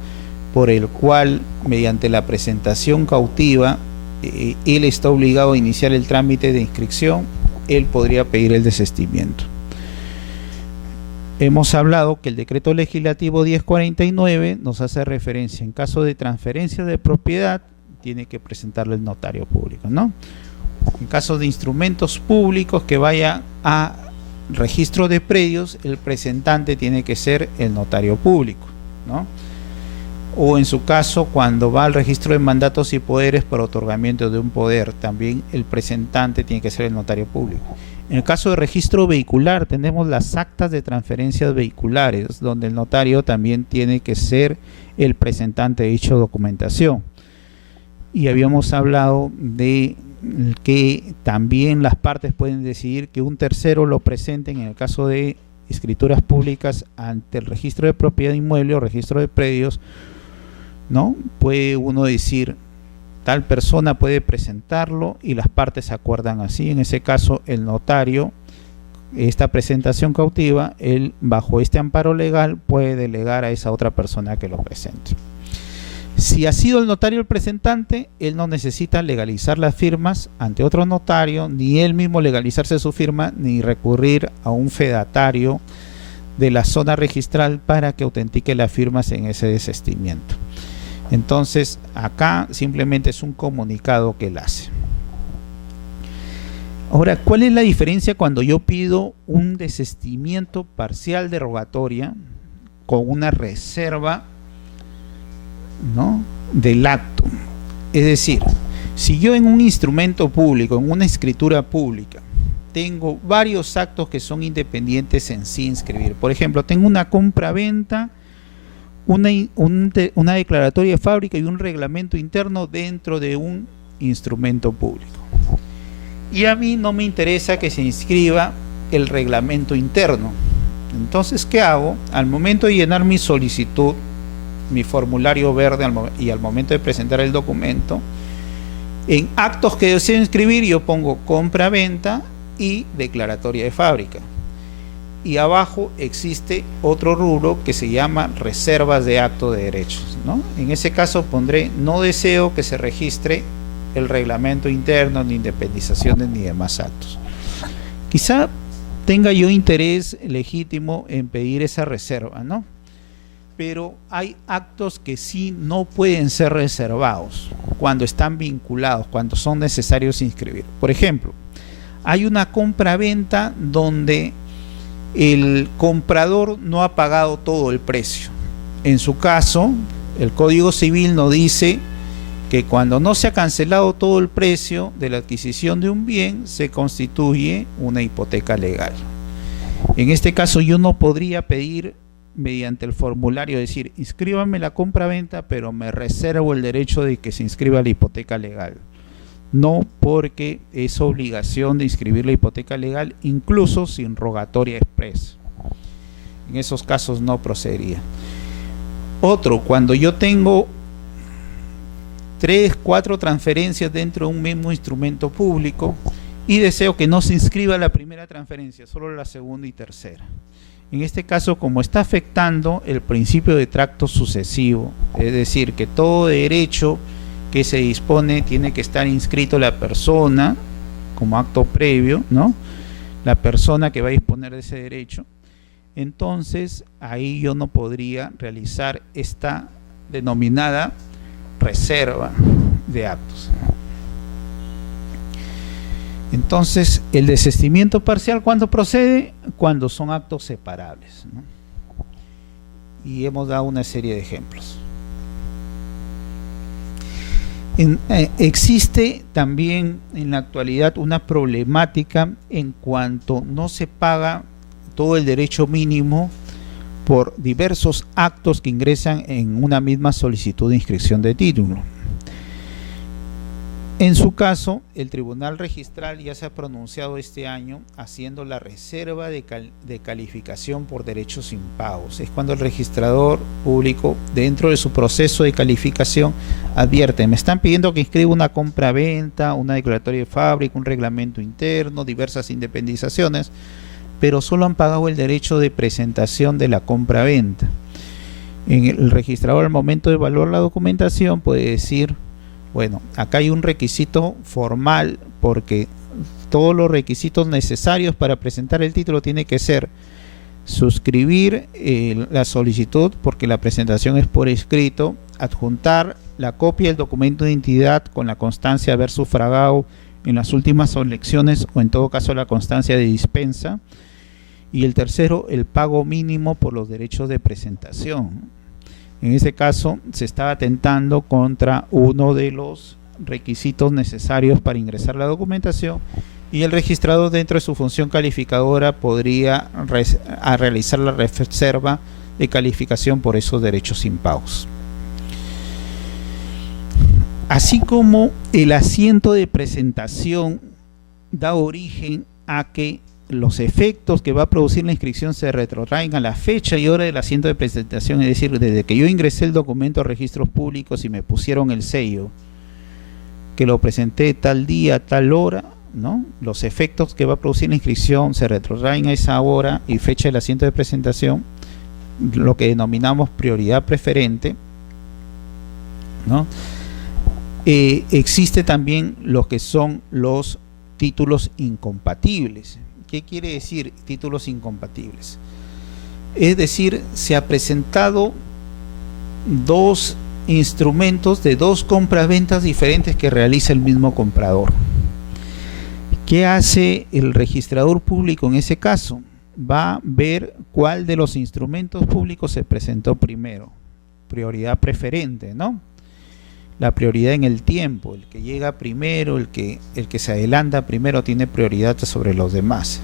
por el cual mediante la presentación cautiva él está obligado a iniciar el trámite de inscripción, él podría pedir el desistimiento. Hemos hablado que el decreto legislativo 1049 nos hace referencia en caso de transferencia de propiedad, tiene que presentarle el notario público, ¿no? En caso de instrumentos públicos que vaya a registro de predios, el presentante tiene que ser el notario público, ¿no? O en su caso, cuando va al registro de mandatos y poderes por otorgamiento de un poder, también el presentante tiene que ser el notario público. En el caso de registro vehicular, tenemos las actas de transferencias vehiculares, donde el notario también tiene que ser el presentante de dicha documentación. Y habíamos hablado de que también las partes pueden decidir que un tercero lo presenten en el caso de escrituras públicas ante el registro de propiedad inmueble o registro de predios, ¿no? Puede uno decir, tal persona puede presentarlo y las partes se acuerdan así. En ese caso, el notario, esta presentación cautiva, él bajo este amparo legal puede delegar a esa otra persona que lo presente. Si ha sido el notario el presentante, él no necesita legalizar las firmas ante otro notario, ni él mismo legalizarse su firma, ni recurrir a un fedatario de la zona registral para que autentique las firmas en ese desistimiento. Entonces, acá simplemente es un comunicado que él hace. Ahora, ¿cuál es la diferencia cuando yo pido un desistimiento parcial de rogatoria con una reserva, ¿no?, del acto? Es decir, si yo en un instrumento público, en una escritura pública, tengo varios actos que son independientes en sí inscribir. Por ejemplo, tengo una compra-venta, una declaratoria de fábrica y un reglamento interno dentro de un instrumento público. Y a mí no me interesa que se inscriba el reglamento interno. Entonces, ¿qué hago? Al momento de llenar mi solicitud, mi formulario verde y al momento de presentar el documento, en actos que deseo inscribir yo pongo compra-venta y declaratoria de fábrica. Y abajo existe otro rubro que se llama reservas de acto de derechos, ¿no? En ese caso pondré no deseo que se registre el reglamento interno, ni independizaciones, ni demás actos. Quizá tenga yo interés legítimo en pedir esa reserva, ¿no? Pero hay actos que sí no pueden ser reservados cuando están vinculados, cuando son necesarios inscribir. Por ejemplo, hay una compra-venta donde el comprador no ha pagado todo el precio. En su caso, el Código Civil nos dice que cuando no se ha cancelado todo el precio de la adquisición de un bien, se constituye una hipoteca legal. En este caso yo no podría pedir mediante el formulario, decir, inscríbame la compra-venta, pero me reservo el derecho de que se inscriba la hipoteca legal. No, porque es obligación de inscribir la hipoteca legal, incluso sin rogatoria express. En esos casos no procedería. Otro, cuando yo tengo 3, 4 transferencias dentro de un mismo instrumento público y deseo que no se inscriba la primera transferencia, solo la segunda y tercera. En este caso, como está afectando el principio de tracto sucesivo, es decir, que todo derecho que se dispone tiene que estar inscrito la persona como acto previo, ¿no?, la persona que va a disponer de ese derecho, entonces ahí yo no podría realizar esta denominada reserva de actos. Entonces, el desistimiento parcial, ¿cuándo procede? Cuando son actos separables, ¿no? Y hemos dado una serie de ejemplos. Existe también en la actualidad una problemática en cuanto no se paga todo el derecho mínimo por diversos actos que ingresan en una misma solicitud de inscripción de título. En su caso, el Tribunal Registral ya se ha pronunciado este año haciendo la reserva de calificación por derechos impagos. Es cuando el registrador público, dentro de su proceso de calificación, advierte: me están pidiendo que inscriba una compra-venta, una declaratoria de fábrica, un reglamento interno, diversas independizaciones, pero solo han pagado el derecho de presentación de la compra-venta. El registrador, al momento de evaluar la documentación, puede decir: bueno, acá hay un requisito formal, porque todos los requisitos necesarios para presentar el título tiene que ser suscribir la solicitud, porque la presentación es por escrito, adjuntar la copia del documento de identidad con la constancia de haber sufragado en las últimas elecciones, o en todo caso la constancia de dispensa, y el tercero, el pago mínimo por los derechos de presentación. En ese caso se estaba atentando contra uno de los requisitos necesarios para ingresar la documentación, y el registrador, dentro de su función calificadora, podría realizar la reserva de calificación por esos derechos impagos. Así como el asiento de presentación da origen a que los efectos que va a producir la inscripción se retrotraen a la fecha y hora del asiento de presentación, es decir, desde que yo ingresé el documento a registros públicos y me pusieron el sello que lo presenté tal día, tal hora, ¿no? Los efectos que va a producir la inscripción se retrotraen a esa hora y fecha del asiento de presentación, lo que denominamos prioridad preferente, ¿no? Existe también lo que son los títulos incompatibles. ¿Qué quiere decir títulos incompatibles? Es decir, se ha presentado dos instrumentos de dos compraventas diferentes que realiza el mismo comprador. ¿Qué hace el registrador público en ese caso? Va a ver cuál de los instrumentos públicos se presentó primero. Prioridad preferente, ¿no? La prioridad en el tiempo, el que llega primero, el que se adelanta primero tiene prioridad sobre los demás.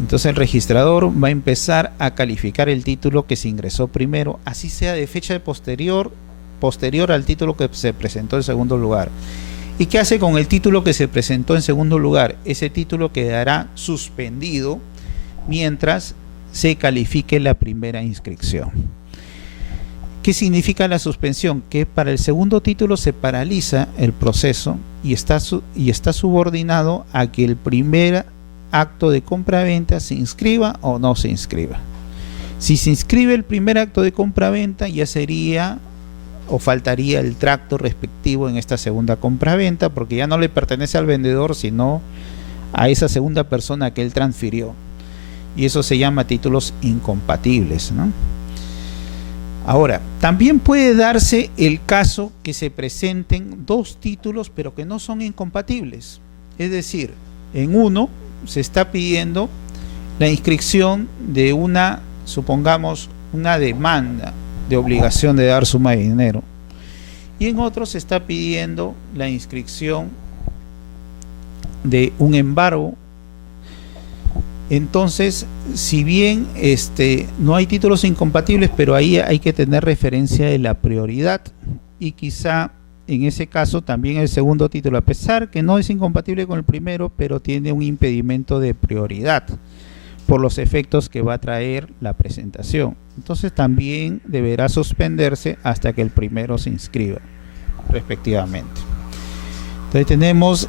Entonces el registrador va a empezar a calificar el título que se ingresó primero, así sea de fecha posterior al título que se presentó en segundo lugar. ¿Y qué hace con el título que se presentó en segundo lugar? Ese título quedará suspendido mientras se califique la primera inscripción. ¿Qué significa la suspensión? Que para el segundo título se paraliza el proceso y está subordinado a que el primer acto de compra-venta se inscriba o no se inscriba. Si se inscribe el primer acto de compra-venta, ya sería o faltaría el tracto respectivo en esta segunda compra-venta, porque ya no le pertenece al vendedor, sino a esa segunda persona que él transfirió. Y eso se llama títulos incompatibles, ¿no? Ahora, también puede darse el caso que se presenten dos títulos pero que no son incompatibles. Es decir, en uno se está pidiendo la inscripción de supongamos, una demanda de obligación de dar suma de dinero, y en otro se está pidiendo la inscripción de un embargo. Entonces, si bien no hay títulos incompatibles, pero ahí hay que tener referencia de la prioridad, y quizá en ese caso también el segundo título, a pesar que no es incompatible con el primero, pero tiene un impedimento de prioridad por los efectos que va a traer la presentación. Entonces también deberá suspenderse hasta que el primero se inscriba respectivamente. Entonces tenemos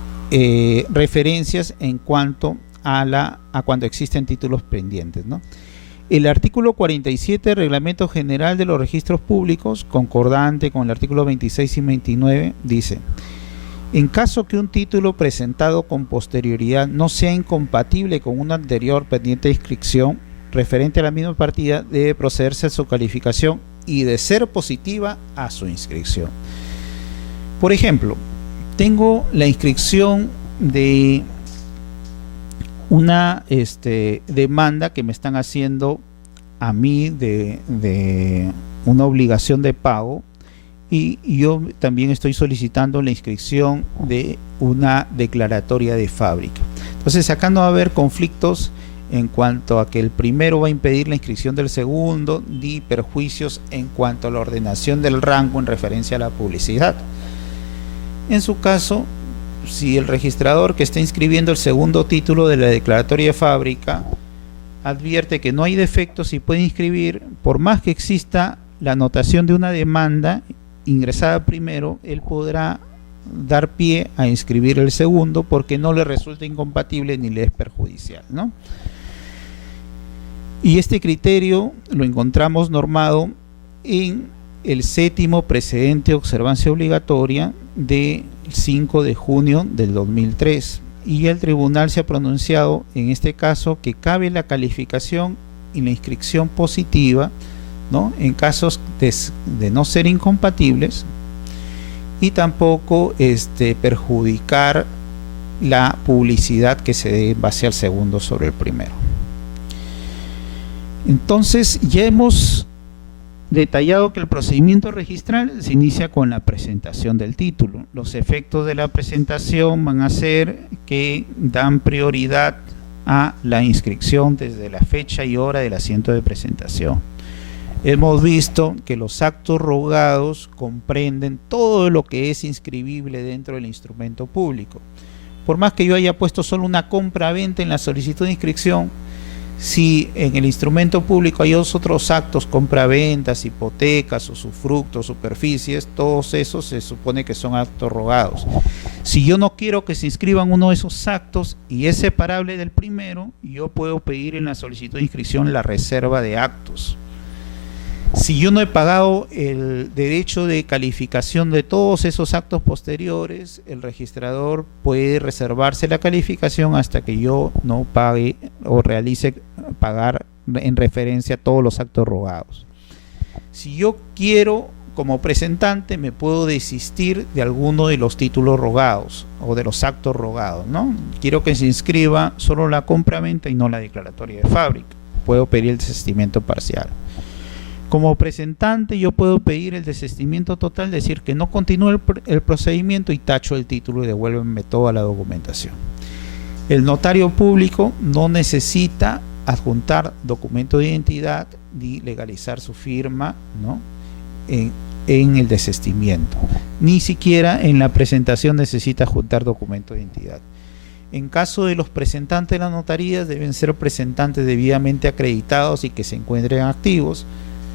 referencias en cuanto a cuando existen títulos pendientes, ¿no? El artículo 47 del Reglamento General de los Registros Públicos, concordante con el artículo 26 y 29, dice: en caso que un título presentado con posterioridad no sea incompatible con un anterior pendiente de inscripción referente a la misma partida, debe procederse a su calificación y, de ser positiva, a su inscripción. Por ejemplo, tengo la inscripción de una demanda que me están haciendo a mí de una obligación de pago, y yo también estoy solicitando la inscripción de una declaratoria de fábrica. Entonces acá no va a haber conflictos en cuanto a que el primero va a impedir la inscripción del segundo, ni perjuicios en cuanto a la ordenación del rango en referencia a la publicidad. En su caso, si el registrador que está inscribiendo el segundo título de la declaratoria de fábrica advierte que no hay defectos y puede inscribir, por más que exista la anotación de una demanda ingresada primero, él podrá dar pie a inscribir el segundo porque no le resulta incompatible ni le es perjudicial, ¿no? Y este criterio lo encontramos normado en el séptimo precedente de observancia obligatoria del 5 de junio del 2003, y el tribunal se ha pronunciado en este caso que cabe la calificación y la inscripción positiva, ¿no?, en casos de no ser incompatibles y tampoco perjudicar la publicidad que se dé en base al segundo sobre el primero. Entonces ya hemos detallado que el procedimiento registral se inicia con la presentación del título. Los efectos de la presentación van a ser que dan prioridad a la inscripción desde la fecha y hora del asiento de presentación. Hemos visto que los actos rogados comprenden todo lo que es inscribible dentro del instrumento público. Por más que yo haya puesto solo una compra-venta en la solicitud de inscripción, si en el instrumento público hay otros actos, compra-ventas, hipotecas, usufructos, superficies, todos esos se supone que son actos rogados. Si yo no quiero que se inscriban uno de esos actos y es separable del primero, yo puedo pedir en la solicitud de inscripción la reserva de actos. Si yo no he pagado el derecho de calificación de todos esos actos posteriores, el registrador puede reservarse la calificación hasta que yo no pague o realice pagar en referencia a todos los actos rogados. Si yo quiero, como presentante, me puedo desistir de alguno de los títulos rogados o de los actos rogados, ¿no? Quiero que se inscriba solo la compra-venta y no la declaratoria de fábrica. Puedo pedir el desistimiento parcial. Como presentante yo puedo pedir el desistimiento total, decir que no continúe el procedimiento y tacho el título y devuélveme toda la documentación. El notario público no necesita adjuntar documento de identidad ni legalizar su firma, ¿no?, en el desistimiento. Ni siquiera en la presentación necesita adjuntar documento de identidad. En caso de los presentantes de las notarías, deben ser presentantes debidamente acreditados y que se encuentren activos.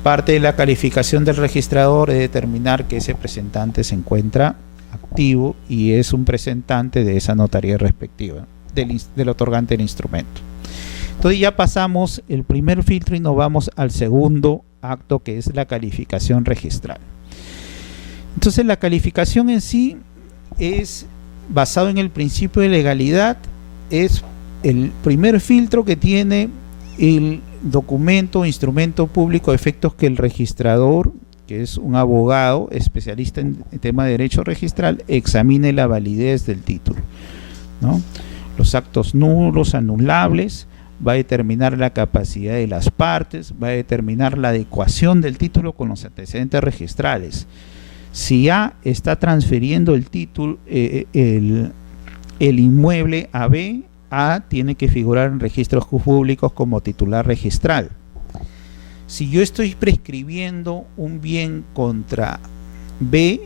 Parte de la calificación del registrador es determinar que ese presentante se encuentra activo y es un presentante de esa notaría respectiva, del otorgante del instrumento. Entonces ya pasamos el primer filtro y nos vamos al segundo acto, que es la calificación registral. Entonces la calificación en sí es basado en el principio de legalidad, es el primer filtro que tiene el documento o instrumento público a efectos que el registrador, que es un abogado especialista en tema de derecho registral, examine la validez del título, ¿no? Los actos nulos, anulables, va a determinar la capacidad de las partes, va a determinar la adecuación del título con los antecedentes registrales. Si A está transfiriendo el título, el inmueble a B, A tiene que figurar en registros públicos como titular registral. Si yo estoy prescribiendo un bien contra B,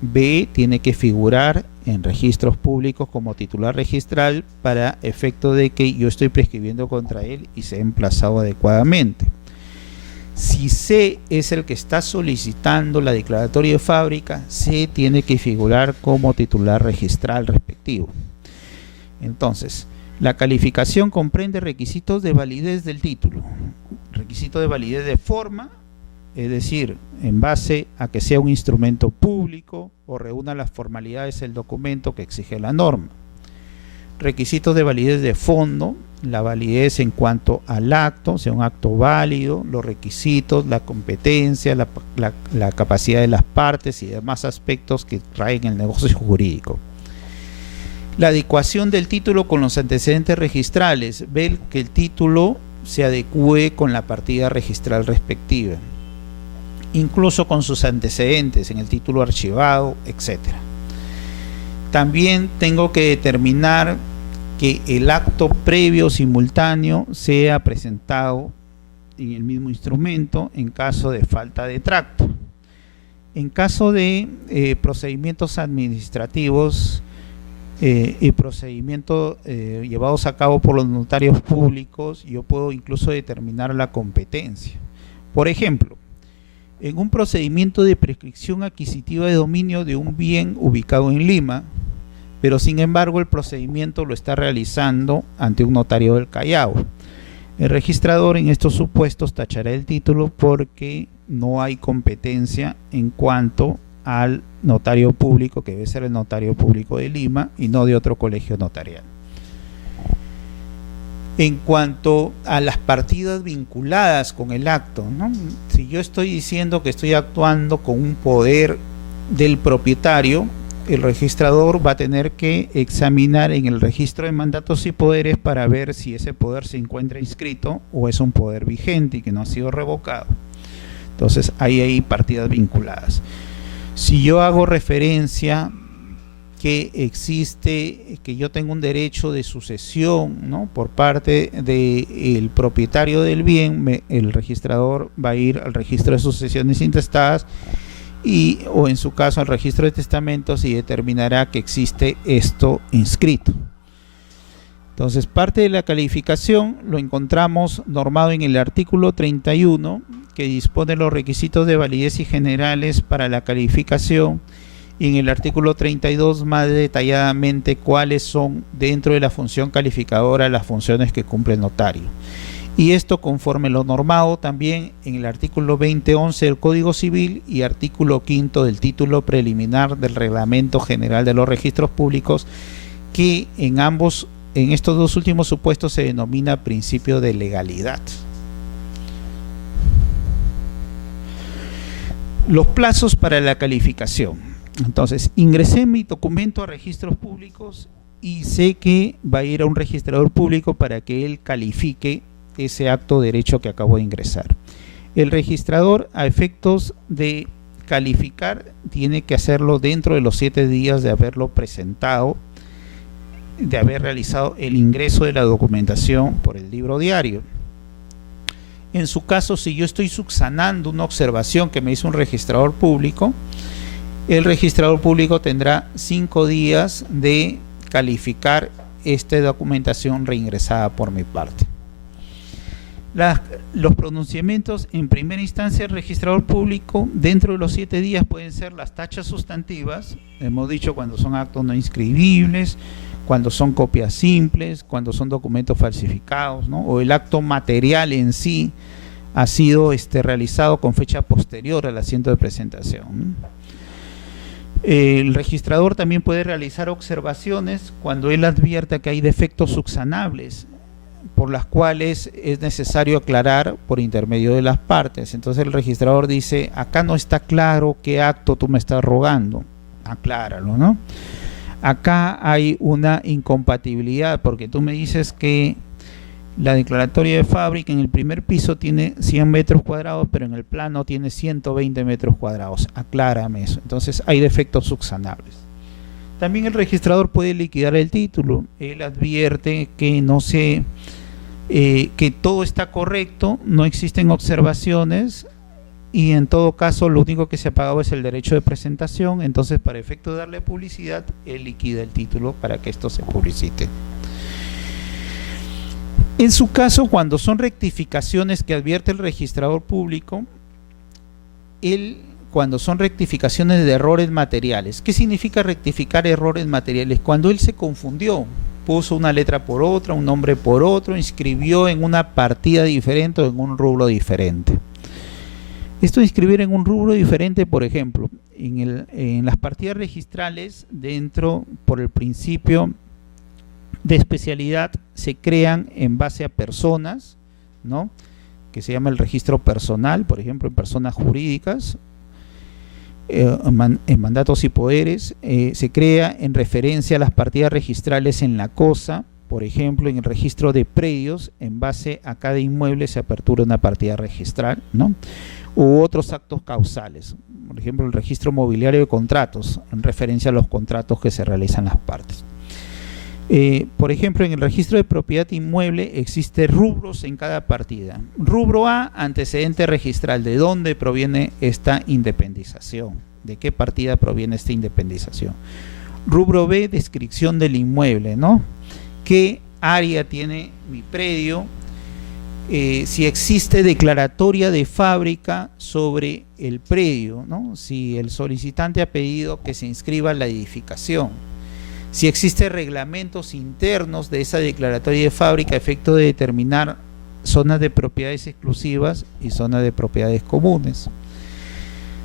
B tiene que figurar en registros públicos como titular registral para efecto de que yo estoy prescribiendo contra él y sea emplazado adecuadamente. Si C es el que está solicitando la declaratoria de fábrica, C tiene que figurar como titular registral respectivo. Entonces, la calificación comprende requisitos de validez del título, requisito de validez de forma, es decir, en base a que sea un instrumento público o reúna las formalidades del documento que exige la norma. Requisitos de validez de fondo, la validez en cuanto al acto, sea un acto válido, los requisitos, la competencia, la capacidad de las partes y demás aspectos que traen el negocio jurídico. La adecuación del título con los antecedentes registrales, ver que el título se adecue con la partida registral respectiva. incluso con sus antecedentes en el título archivado, etc. También tengo que determinar que el acto previo simultáneo sea presentado en el mismo instrumento en caso de falta de tracto. En caso de procedimientos administrativos y procedimientos llevados a cabo por los notarios públicos, yo puedo incluso determinar la competencia. Por ejemplo, en un procedimiento de prescripción adquisitiva de dominio de un bien ubicado en Lima, pero sin embargo el procedimiento lo está realizando ante un notario del Callao. El registrador en estos supuestos tachará el título porque no hay competencia en cuanto al notario público, que debe ser el notario público de Lima y no de otro colegio notarial. En cuanto a las partidas vinculadas con el acto, ¿no? Si yo estoy diciendo que estoy actuando con un poder del propietario, el registrador va a tener que examinar en el registro de mandatos y poderes para ver si ese poder se encuentra inscrito o es un poder vigente y que no ha sido revocado. Entonces ahí hay partidas vinculadas. Si yo hago referencia que existe, que yo tengo un derecho de sucesión, ¿no?, por parte del propietario del bien, el registrador va a ir al registro de sucesiones intestadas o en su caso al registro de testamentos y determinará que existe esto inscrito. Entonces, parte de la calificación lo encontramos normado en el artículo 31, que dispone los requisitos de validez y generales para la calificación, y en el artículo 32 más detalladamente cuáles son dentro de la función calificadora las funciones que cumple el notario. Y esto conforme lo normado también en el artículo 2011 del Código Civil y artículo 5 del título preliminar del Reglamento General de los Registros Públicos, que en estos dos últimos supuestos se denomina principio de legalidad. Los plazos para la calificación. Entonces, ingresé mi documento a registros públicos y sé que va a ir a un registrador público para que él califique ese acto de derecho que acabo de ingresar. El registrador, a efectos de calificar, tiene que hacerlo dentro de los 7 días de haberlo presentado, de haber realizado el ingreso de la documentación por el libro diario. En su caso, si yo estoy subsanando una observación que me hizo un registrador público, el registrador público tendrá 5 días de calificar esta documentación reingresada por mi parte. Los pronunciamientos en primera instancia del registrador público dentro de los 7 días pueden ser las tachas sustantivas, hemos dicho cuando son actos no inscribibles, cuando son copias simples, cuando son documentos falsificados, ¿no?, o el acto material en sí ha sido realizado con fecha posterior al asiento de presentación. El registrador también puede realizar observaciones cuando él advierta que hay defectos subsanables por las cuales es necesario aclarar por intermedio de las partes. Entonces el registrador dice: acá no está claro qué acto tú me estás rogando, acláralo, ¿no? Acá hay una incompatibilidad porque tú me dices que la declaratoria de fábrica en el primer piso tiene 100 metros cuadrados, pero en el plano tiene 120 metros cuadrados. Aclárame eso. Entonces hay defectos subsanables. También el registrador puede liquidar el título. Él advierte que que todo está correcto, no existen observaciones y en todo caso lo único que se ha pagado es el derecho de presentación. Entonces, para efecto de darle publicidad, él liquida el título para que esto se publicite. En su caso, cuando son rectificaciones que advierte el registrador público, cuando son rectificaciones de errores materiales. ¿Qué significa rectificar errores materiales? Cuando él se confundió, puso una letra por otra, un nombre por otro, inscribió en una partida diferente o en un rubro diferente. Esto de inscribir en un rubro diferente, por ejemplo, en las partidas registrales, por el principio de especialidad, se crean en base a personas, ¿no?, que se llama el registro personal, por ejemplo, en personas jurídicas, en mandatos y poderes, se crea en referencia a las partidas registrales en la cosa, por ejemplo, en el registro de predios, en base a cada inmueble se apertura una partida registral, ¿no? U otros actos causales, por ejemplo, el registro mobiliario de contratos, en referencia a los contratos que se realizan las partes. Por ejemplo, en el registro de propiedad inmueble existen rubros en cada partida. Rubro A, antecedente registral. ¿De dónde proviene esta independización? ¿De qué partida proviene esta independización? Rubro B, descripción del inmueble, ¿no? ¿Qué área tiene mi predio? Si existe declaratoria de fábrica sobre el predio, ¿no? Si el solicitante ha pedido que se inscriba la edificación. Si existen reglamentos internos de esa declaratoria de fábrica a efecto de determinar zonas de propiedades exclusivas y zonas de propiedades comunes.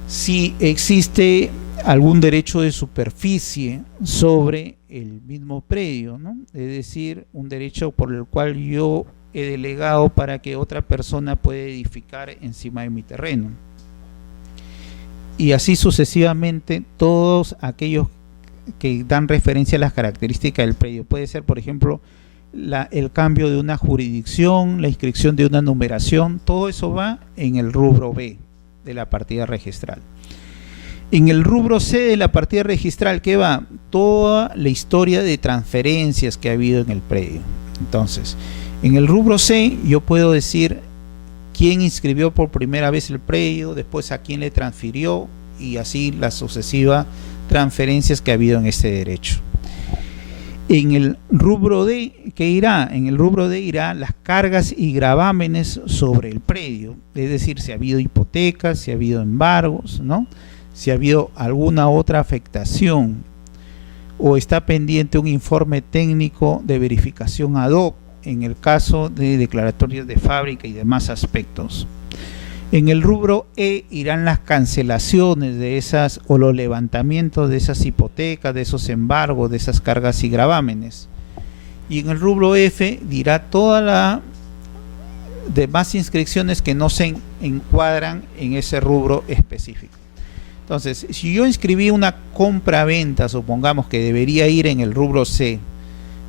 Si existe algún derecho de superficie sobre el mismo predio, ¿no? Es decir, un derecho por el cual yo he delegado para que otra persona pueda edificar encima de mi terreno. Y así sucesivamente todos aquellos que dan referencia a las características del predio. Puede ser, por ejemplo, el cambio de una jurisdicción, la inscripción de una numeración, todo eso va en el rubro B de la partida registral. En el rubro C de la partida registral, ¿qué va? Toda la historia de transferencias que ha habido en el predio. Entonces, en el rubro C yo puedo decir quién inscribió por primera vez el predio, después a quién le transfirió y así las sucesivas transferencias que ha habido en este derecho. En el rubro D, ¿qué irá? En el rubro D irá las cargas y gravámenes sobre el predio, es decir, si ha habido hipotecas, si ha habido embargos, ¿no? Si ha habido alguna otra afectación o está pendiente un informe técnico de verificación ad hoc en el caso de declaratorias de fábrica y demás aspectos. En el rubro E irán las cancelaciones de esas o los levantamientos de esas hipotecas, de esos embargos, de esas cargas y gravámenes. Y en el rubro F dirá toda la demás inscripciones que no se encuadran en ese rubro específico. Entonces, si yo inscribí una compra-venta, supongamos que debería ir en el rubro C,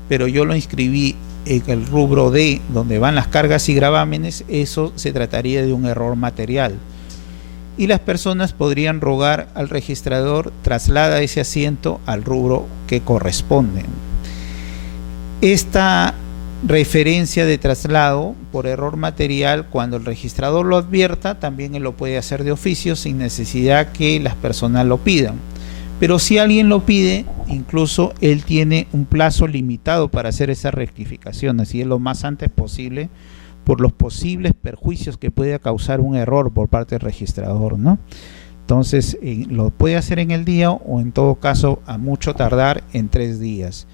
pero yo lo inscribí en el rubro D, donde van las cargas y gravámenes, eso se trataría de un error material. Y las personas podrían rogar al registrador traslada ese asiento al rubro que corresponde. Esta referencia de traslado por error material, cuando el registrador lo advierta, también él lo puede hacer de oficio sin necesidad que las personas lo pidan. Pero si alguien lo pide, incluso él tiene un plazo limitado para hacer esa rectificación, así es lo más antes posible, por los posibles perjuicios que pueda causar un error por parte del registrador, ¿no? Entonces, lo puede hacer en el día o en todo caso, a mucho tardar, en 3 días.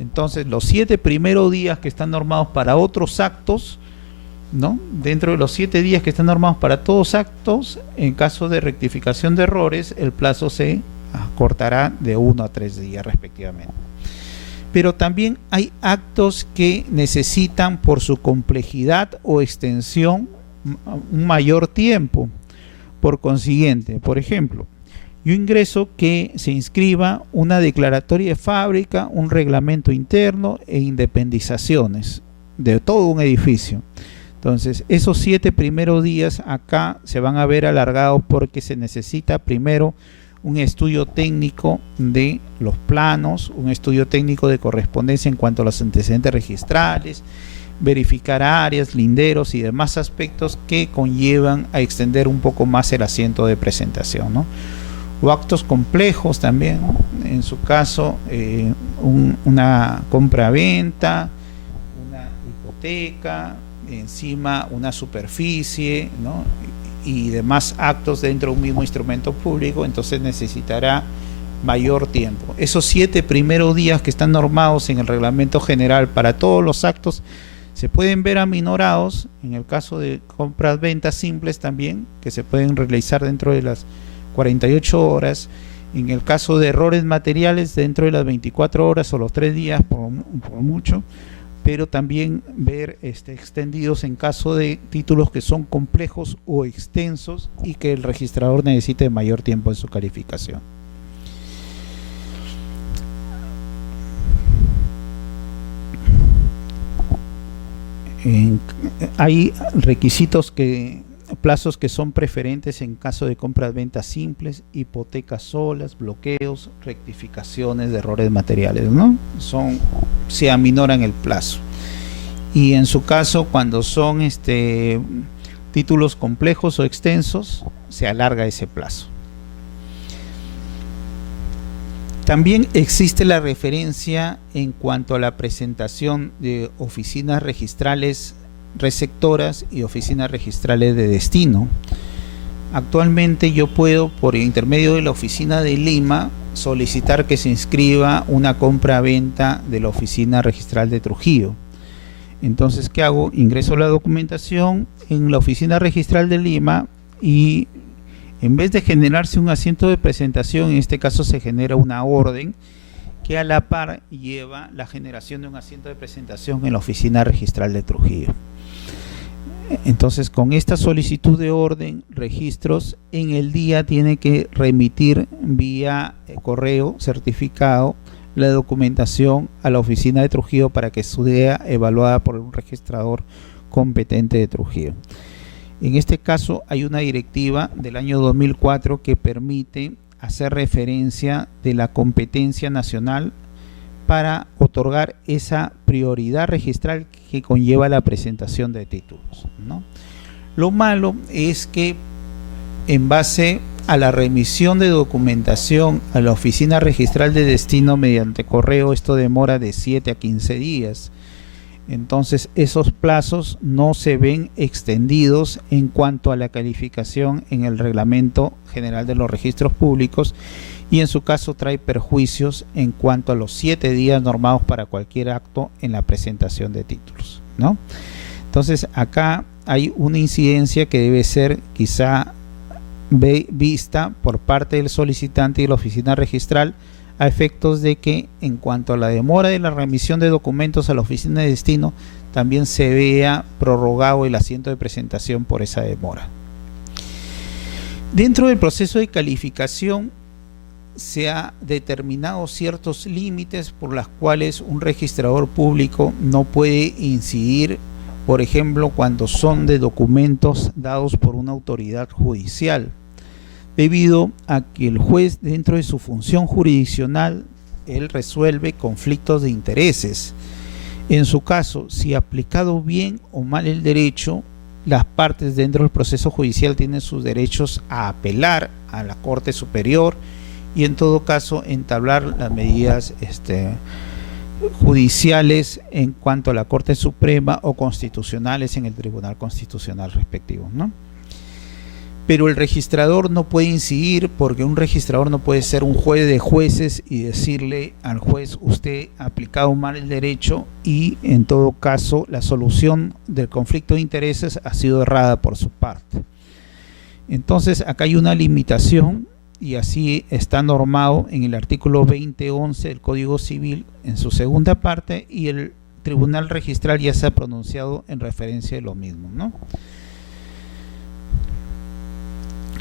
Entonces, los 7 primeros días que están normados para otros actos, ¿no? Dentro de los 7 días que están normados para todos actos, en caso de rectificación de errores, el plazo se acortará de 1 a 3 días respectivamente. Pero también hay actos que necesitan por su complejidad o extensión un mayor tiempo. Por consiguiente, por ejemplo, yo ingreso que se inscriba una declaratoria de fábrica, un reglamento interno e independizaciones de todo un edificio. Entonces, esos 7 primeros días acá se van a ver alargados porque se necesita primero un estudio técnico de los planos, un estudio técnico de correspondencia en cuanto a los antecedentes registrales, verificar áreas, linderos y demás aspectos que conllevan a extender un poco más el asiento de presentación, ¿no? O actos complejos también, en su caso, una compra-venta, una hipoteca, encima una superficie, ¿no? Y demás actos dentro de un mismo instrumento público, entonces necesitará mayor tiempo. Esos 7 primeros días que están normados en el reglamento general para todos los actos se pueden ver aminorados en el caso de compras ventas simples también, que se pueden realizar dentro de las 48 horas, en el caso de errores materiales dentro de las 24 horas o los 3 días por mucho, pero también ver extendidos en caso de títulos que son complejos o extensos y que el registrador necesite mayor tiempo en su calificación. En- Hay requisitos plazos que son preferentes en caso de compras-ventas simples, hipotecas solas, bloqueos, rectificaciones de errores materiales, ¿no? Se aminoran el plazo. Y en su caso, cuando son títulos complejos o extensos, se alarga ese plazo. También existe la referencia en cuanto a la presentación de oficinas registrales receptoras y oficinas registrales de destino. Actualmente yo puedo, por intermedio de la oficina de Lima, solicitar que se inscriba una compra-venta de la oficina registral de Trujillo. Entonces, ¿qué hago? Ingreso la documentación en la oficina registral de Lima y en vez de generarse un asiento de presentación, en este caso se genera una orden que a la par lleva la generación de un asiento de presentación en la oficina registral de Trujillo. Entonces, con esta solicitud de orden, registros en el día tiene que remitir vía correo certificado la documentación a la oficina de Trujillo para que sea evaluada por un registrador competente de Trujillo. En este caso hay una directiva del año 2004 que permite hacer referencia de la competencia nacional para otorgar esa prioridad registral que conlleva la presentación de títulos, ¿no? Lo malo es que en base a la remisión de documentación a la oficina registral de destino mediante correo, esto demora de 7 a 15 días. Entonces esos plazos no se ven extendidos en cuanto a la calificación en el Reglamento General de los Registros Públicos, y en su caso trae perjuicios en cuanto a los 7 días normados para cualquier acto en la presentación de títulos, ¿no? Entonces acá hay una incidencia que debe ser quizá vista por parte del solicitante y la oficina registral, a efectos de que en cuanto a la demora de la remisión de documentos a la oficina de destino, también se vea prorrogado el asiento de presentación por esa demora. Dentro del proceso de calificación se ha determinado ciertos límites por las cuales un registrador público no puede incidir, por ejemplo, cuando son de documentos dados por una autoridad judicial, debido a que el juez, dentro de su función jurisdiccional, él resuelve conflictos de intereses. En su caso, si aplicado bien o mal el derecho, las partes dentro del proceso judicial tienen sus derechos a apelar a la Corte Superior y en todo caso entablar las medidas judiciales en cuanto a la Corte Suprema o constitucionales en el Tribunal Constitucional respectivo, ¿no? Pero el registrador no puede incidir, porque un registrador no puede ser un juez de jueces y decirle al juez: usted ha aplicado mal el derecho y en todo caso la solución del conflicto de intereses ha sido errada por su parte. Entonces acá hay una limitación y así está normado en el artículo 2011 del Código Civil en su segunda parte, y el Tribunal Registral ya se ha pronunciado en referencia de lo mismo, ¿no?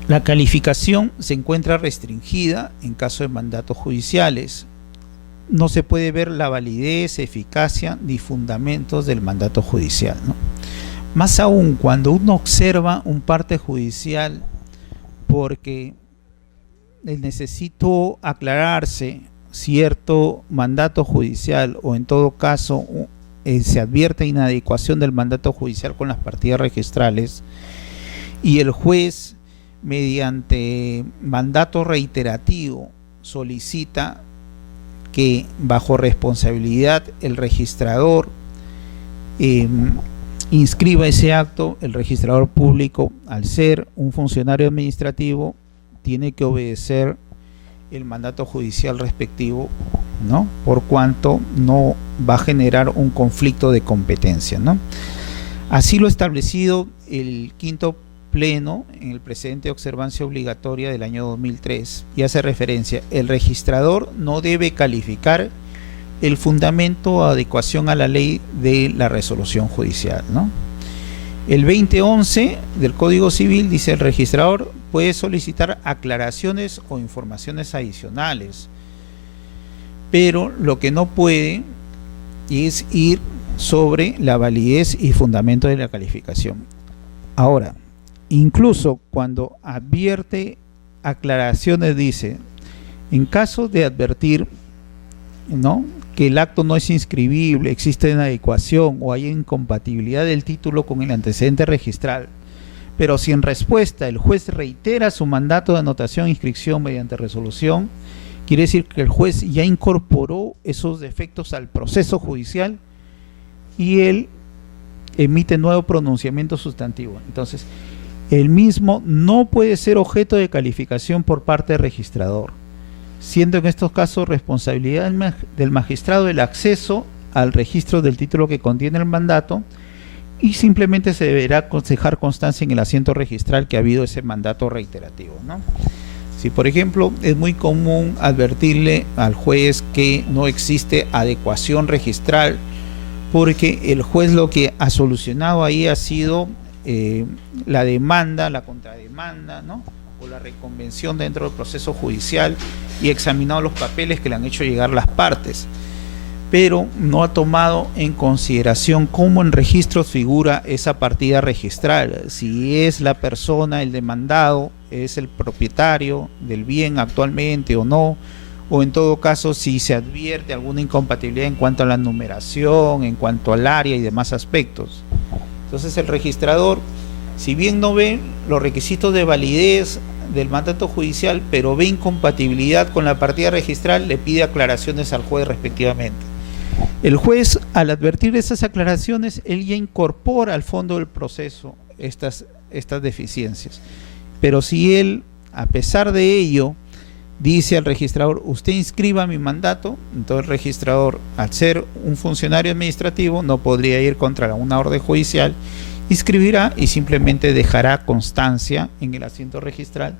La calificación se encuentra restringida en caso de mandatos judiciales. No se puede ver la validez, eficacia ni fundamentos del mandato judicial, ¿no? Más aún cuando uno observa un parte judicial porque necesito aclararse cierto mandato judicial, o en todo caso se advierte inadecuación del mandato judicial con las partidas registrales, y el juez mediante mandato reiterativo solicita que bajo responsabilidad el registrador inscriba ese acto. El registrador público, al ser un funcionario administrativo, tiene que obedecer el mandato judicial respectivo, ¿no? Por cuanto no va a generar un conflicto de competencia, ¿no? Así lo establecido el quinto pleno en el precedente de observancia obligatoria del año 2003 y hace referencia: el registrador no debe calificar el fundamento o adecuación a la ley de la resolución judicial, ¿no? El 2011 del Código Civil dice: el registrador puede solicitar aclaraciones o informaciones adicionales, pero lo que no puede es ir sobre la validez y fundamento de la calificación. Ahora, incluso cuando advierte aclaraciones, dice, en caso de advertir, ¿no?, que el acto no es inscribible, existe inadecuación o hay incompatibilidad del título con el antecedente registral, pero si en respuesta el juez reitera su mandato de anotación e inscripción mediante resolución, quiere decir que el juez ya incorporó esos defectos al proceso judicial y él emite nuevo pronunciamiento sustantivo. Entonces, el mismo no puede ser objeto de calificación por parte del registrador, siendo en estos casos responsabilidad del magistrado el acceso al registro del título que contiene el mandato, y simplemente se deberá dejar constancia en el asiento registral que ha habido ese mandato reiterativo, ¿no? Si, por ejemplo, es muy común advertirle al juez que no existe adecuación registral, porque el juez lo que ha solucionado ahí ha sido la demanda, la contrademanda, ¿no?, o la reconvención dentro del proceso judicial, y examinado los papeles que le han hecho llegar las partes, pero no ha tomado en consideración cómo en registros figura esa partida registral, si es la persona, el demandado, es el propietario del bien actualmente o no, o en todo caso si se advierte alguna incompatibilidad en cuanto a la numeración, en cuanto al área y demás aspectos. Entonces el registrador, si bien no ve los requisitos de validez del mandato judicial, pero ve incompatibilidad con la partida registral, le pide aclaraciones al juez respectivamente. El juez, al advertir esas aclaraciones, él ya incorpora al fondo del proceso estas deficiencias. Pero si él, a pesar de ello, dice al registrador, usted inscriba mi mandato, entonces el registrador, al ser un funcionario administrativo, no podría ir contra una orden judicial, inscribirá y simplemente dejará constancia en el asiento registral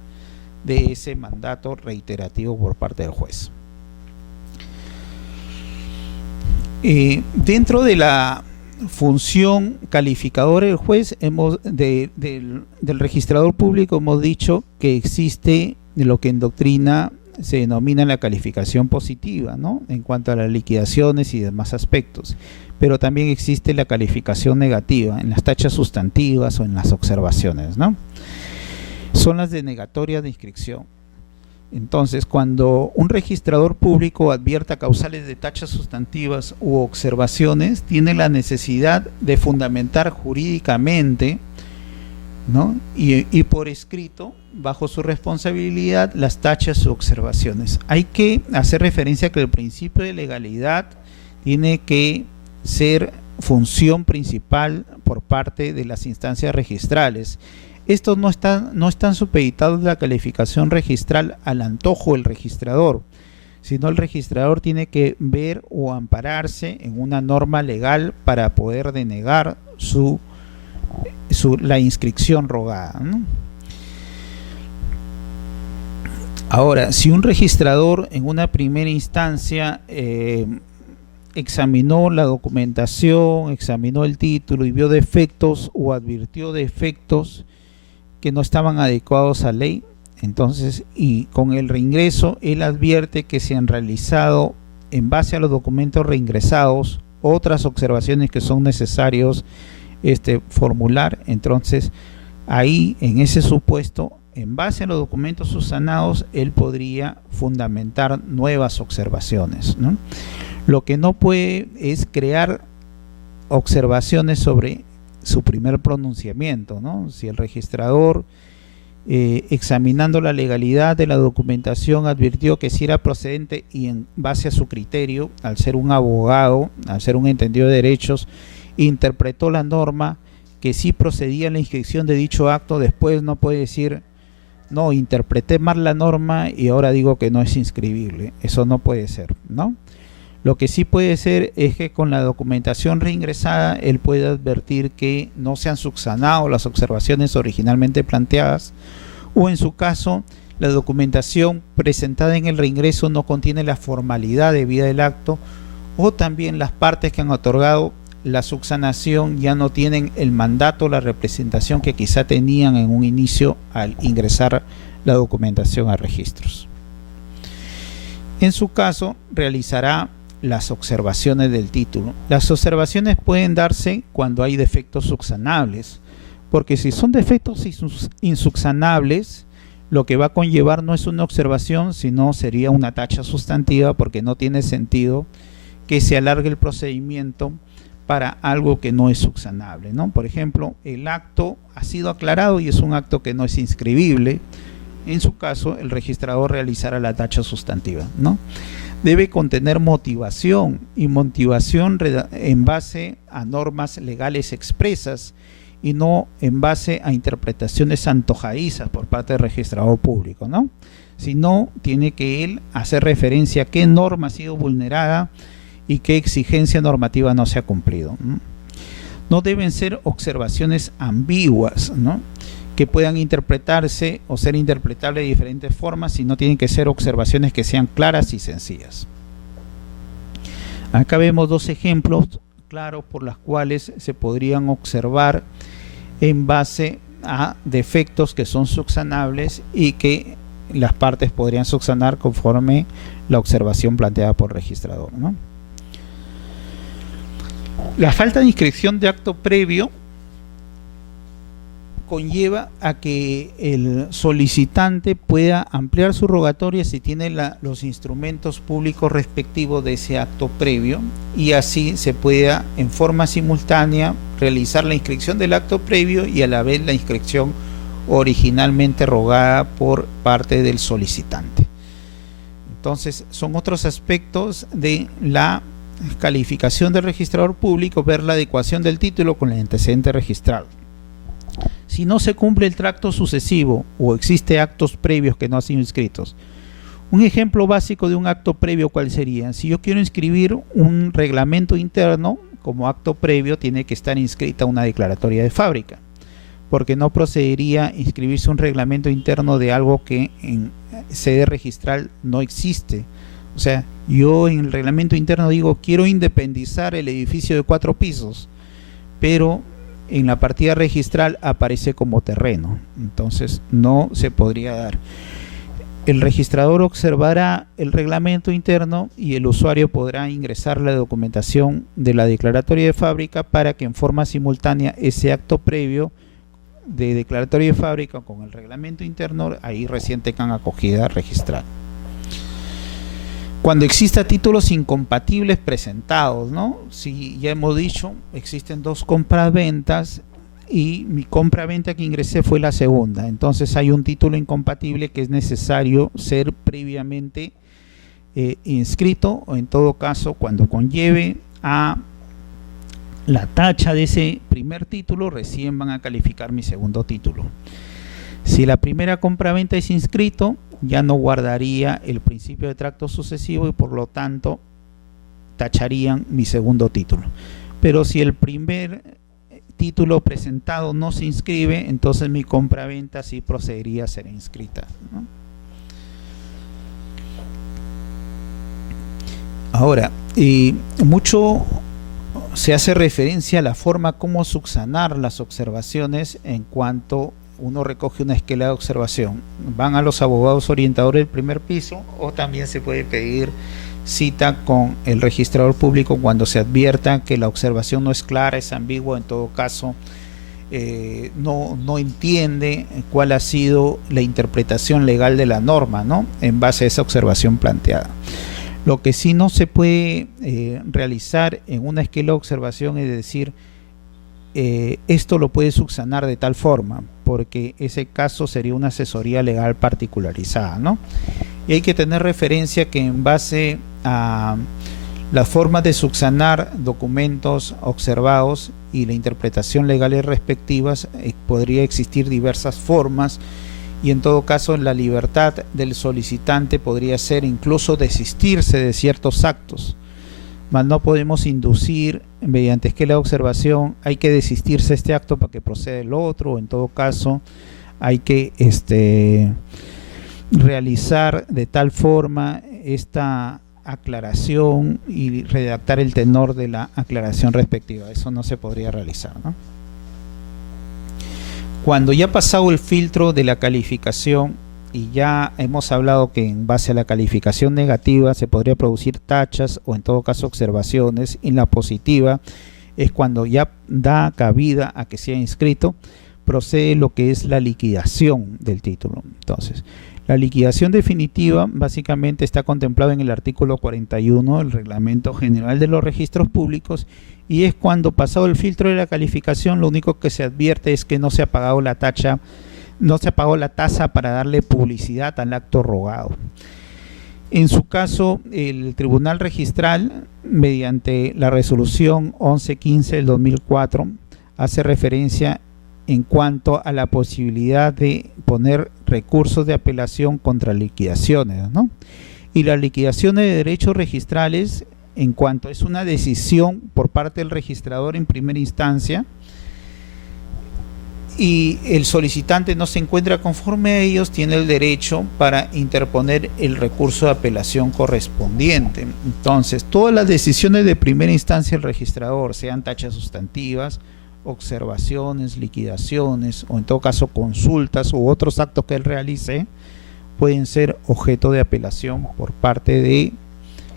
de ese mandato reiterativo por parte del juez. Dentro de la función calificadora del juez, del registrador público, hemos dicho que existe lo que en doctrina se denomina la calificación positiva, ¿no?, en cuanto a las liquidaciones y demás aspectos, pero también existe la calificación negativa en las tachas sustantivas o en las observaciones, ¿no? Son las denegatorias de inscripción. Entonces, cuando un registrador público advierta causales de tachas sustantivas u observaciones, tiene la necesidad de fundamentar jurídicamente, ¿no?, y por escrito, bajo su responsabilidad, las tachas u observaciones. Hay que hacer referencia a que el principio de legalidad tiene que ser función principal por parte de las instancias registrales. Estos no están supeditados a la calificación registral al antojo del registrador, sino el registrador tiene que ver o ampararse en una norma legal para poder denegar la inscripción rogada, ¿no? Ahora, si un registrador en una primera instancia examinó la documentación, examinó el título y vio defectos o advirtió defectos que no estaban adecuados a ley, entonces, y con el reingreso, él advierte que se han realizado, en base a los documentos reingresados, otras observaciones que son necesarios formular. Entonces, ahí, en ese supuesto, en base a los documentos subsanados, él podría fundamentar nuevas observaciones, ¿no? Lo que no puede es crear observaciones sobre su primer pronunciamiento, ¿no? Si el registrador, examinando la legalidad de la documentación, advirtió que sí era procedente y en base a su criterio, al ser un abogado, al ser un entendido de derechos, interpretó la norma que sí procedía a la inscripción de dicho acto, después no puede decir, no, interpreté mal la norma y ahora digo que no es inscribible. Eso no puede ser, ¿no? Lo que sí puede ser es que con la documentación reingresada él puede advertir que no se han subsanado las observaciones originalmente planteadas, o en su caso la documentación presentada en el reingreso no contiene la formalidad debida del acto, o también las partes que han otorgado la subsanación ya no tienen el mandato o la representación que quizá tenían en un inicio al ingresar la documentación a registros. En su caso realizará las observaciones del título. Las observaciones pueden darse cuando hay defectos subsanables, porque si son defectos insubsanables, lo que va a conllevar no es una observación, sino sería una tacha sustantiva, porque no tiene sentido que se alargue el procedimiento para algo que no es subsanable, ¿no? Por ejemplo, el acto ha sido aclarado y es un acto que no es inscribible. En su caso, el registrador realizará la tacha sustantiva, ¿no? Debe contener motivación, y motivación en base a normas legales expresas y no en base a interpretaciones antojadizas por parte del registrador público, ¿no? Sino tiene que él hacer referencia a qué norma ha sido vulnerada y qué exigencia normativa no se ha cumplido, ¿no? No deben ser observaciones ambiguas, ¿no?, que puedan interpretarse o ser interpretables de diferentes formas, sino tienen que ser observaciones que sean claras y sencillas. Acá vemos dos ejemplos claros por los cuales se podrían observar en base a defectos que son subsanables y que las partes podrían subsanar conforme la observación planteada por el registrador, ¿no? La falta de inscripción de acto previo conlleva a que el solicitante pueda ampliar su rogatoria si tiene los instrumentos públicos respectivos de ese acto previo, y así se pueda en forma simultánea realizar la inscripción del acto previo y a la vez la inscripción originalmente rogada por parte del solicitante. Entonces son otros aspectos de la calificación del registrador público: ver la adecuación del título con el antecedente registrado. Si no se cumple el tracto sucesivo o existe actos previos que no han sido inscritos. Un ejemplo básico de un acto previo, ¿cuál sería? Si yo quiero inscribir un reglamento interno, como acto previo tiene que estar inscrita una declaratoria de fábrica, porque no procedería inscribirse un reglamento interno de algo que en sede registral no existe. O sea, yo en el reglamento interno digo, quiero independizar el edificio de 4 pisos, pero en la partida registral aparece como terreno, entonces no se podría dar. El registrador observará el reglamento interno y el usuario podrá ingresar la documentación de la declaratoria de fábrica para que en forma simultánea ese acto previo de declaratoria de fábrica con el reglamento interno ahí recién tengan acogida registral. Cuando exista títulos incompatibles presentados, ¿no? Si ya hemos dicho, existen 2 compras-ventas y mi compra-venta que ingresé fue la segunda, entonces hay un título incompatible que es necesario ser previamente inscrito, o en todo caso cuando conlleve a la tacha de ese primer título recién van a calificar mi segundo título. Si la primera compra-venta es inscrito, ya no guardaría el principio de tracto sucesivo y por lo tanto tacharían mi segundo título. Pero si el primer título presentado no se inscribe, entonces mi compra-venta sí procedería a ser inscrita, ¿no? Ahora, mucho se hace referencia a la forma como subsanar las observaciones en cuanto uno recoge una esquela de observación. Van a los abogados orientadores del primer piso o también se puede pedir cita con el registrador público cuando se advierta que la observación no es clara, es ambigua, en todo caso no entiende cuál ha sido la interpretación legal de la norma, ¿no?, en base a esa observación planteada. Lo que sí no se puede realizar en una esquela de observación es decir, esto lo puede subsanar de tal forma, porque ese caso sería una asesoría legal particularizada, ¿no? Y hay que tener referencia que en base a las formas de subsanar documentos observados y la interpretación legales respectivas, podría existir diversas formas, y en todo caso la libertad del solicitante podría ser incluso desistirse de ciertos actos, mas no podemos inducir mediante esquela de observación, hay que desistirse de este acto para que proceda el otro, o en todo caso hay que realizar de tal forma esta aclaración y redactar el tenor de la aclaración respectiva. Eso no se podría realizar, ¿no? Cuando ya ha pasado el filtro de la calificación, y ya hemos hablado que en base a la calificación negativa se podría producir tachas o en todo caso observaciones. En la positiva es cuando ya da cabida a que sea inscrito, procede lo que es la liquidación del título. Entonces, la liquidación definitiva básicamente está contemplado en el artículo 41 del Reglamento General de los Registros Públicos, y es cuando, pasado el filtro de la calificación, lo único que se advierte es que no se ha pagado la tacha, no se pagó la tasa para darle publicidad al acto rogado. En su caso, el Tribunal Registral, mediante la resolución 1115 del 2004, hace referencia en cuanto a la posibilidad de poner recursos de apelación contra liquidaciones, ¿no? Y las liquidaciones de derechos registrales, en cuanto es una decisión por parte del registrador en primera instancia, y el solicitante no se encuentra conforme a ellos, tiene el derecho para interponer el recurso de apelación correspondiente. Entonces, todas las decisiones de primera instancia del registrador, sean tachas sustantivas, observaciones, liquidaciones o en todo caso consultas u otros actos que él realice, pueden ser objeto de apelación por parte de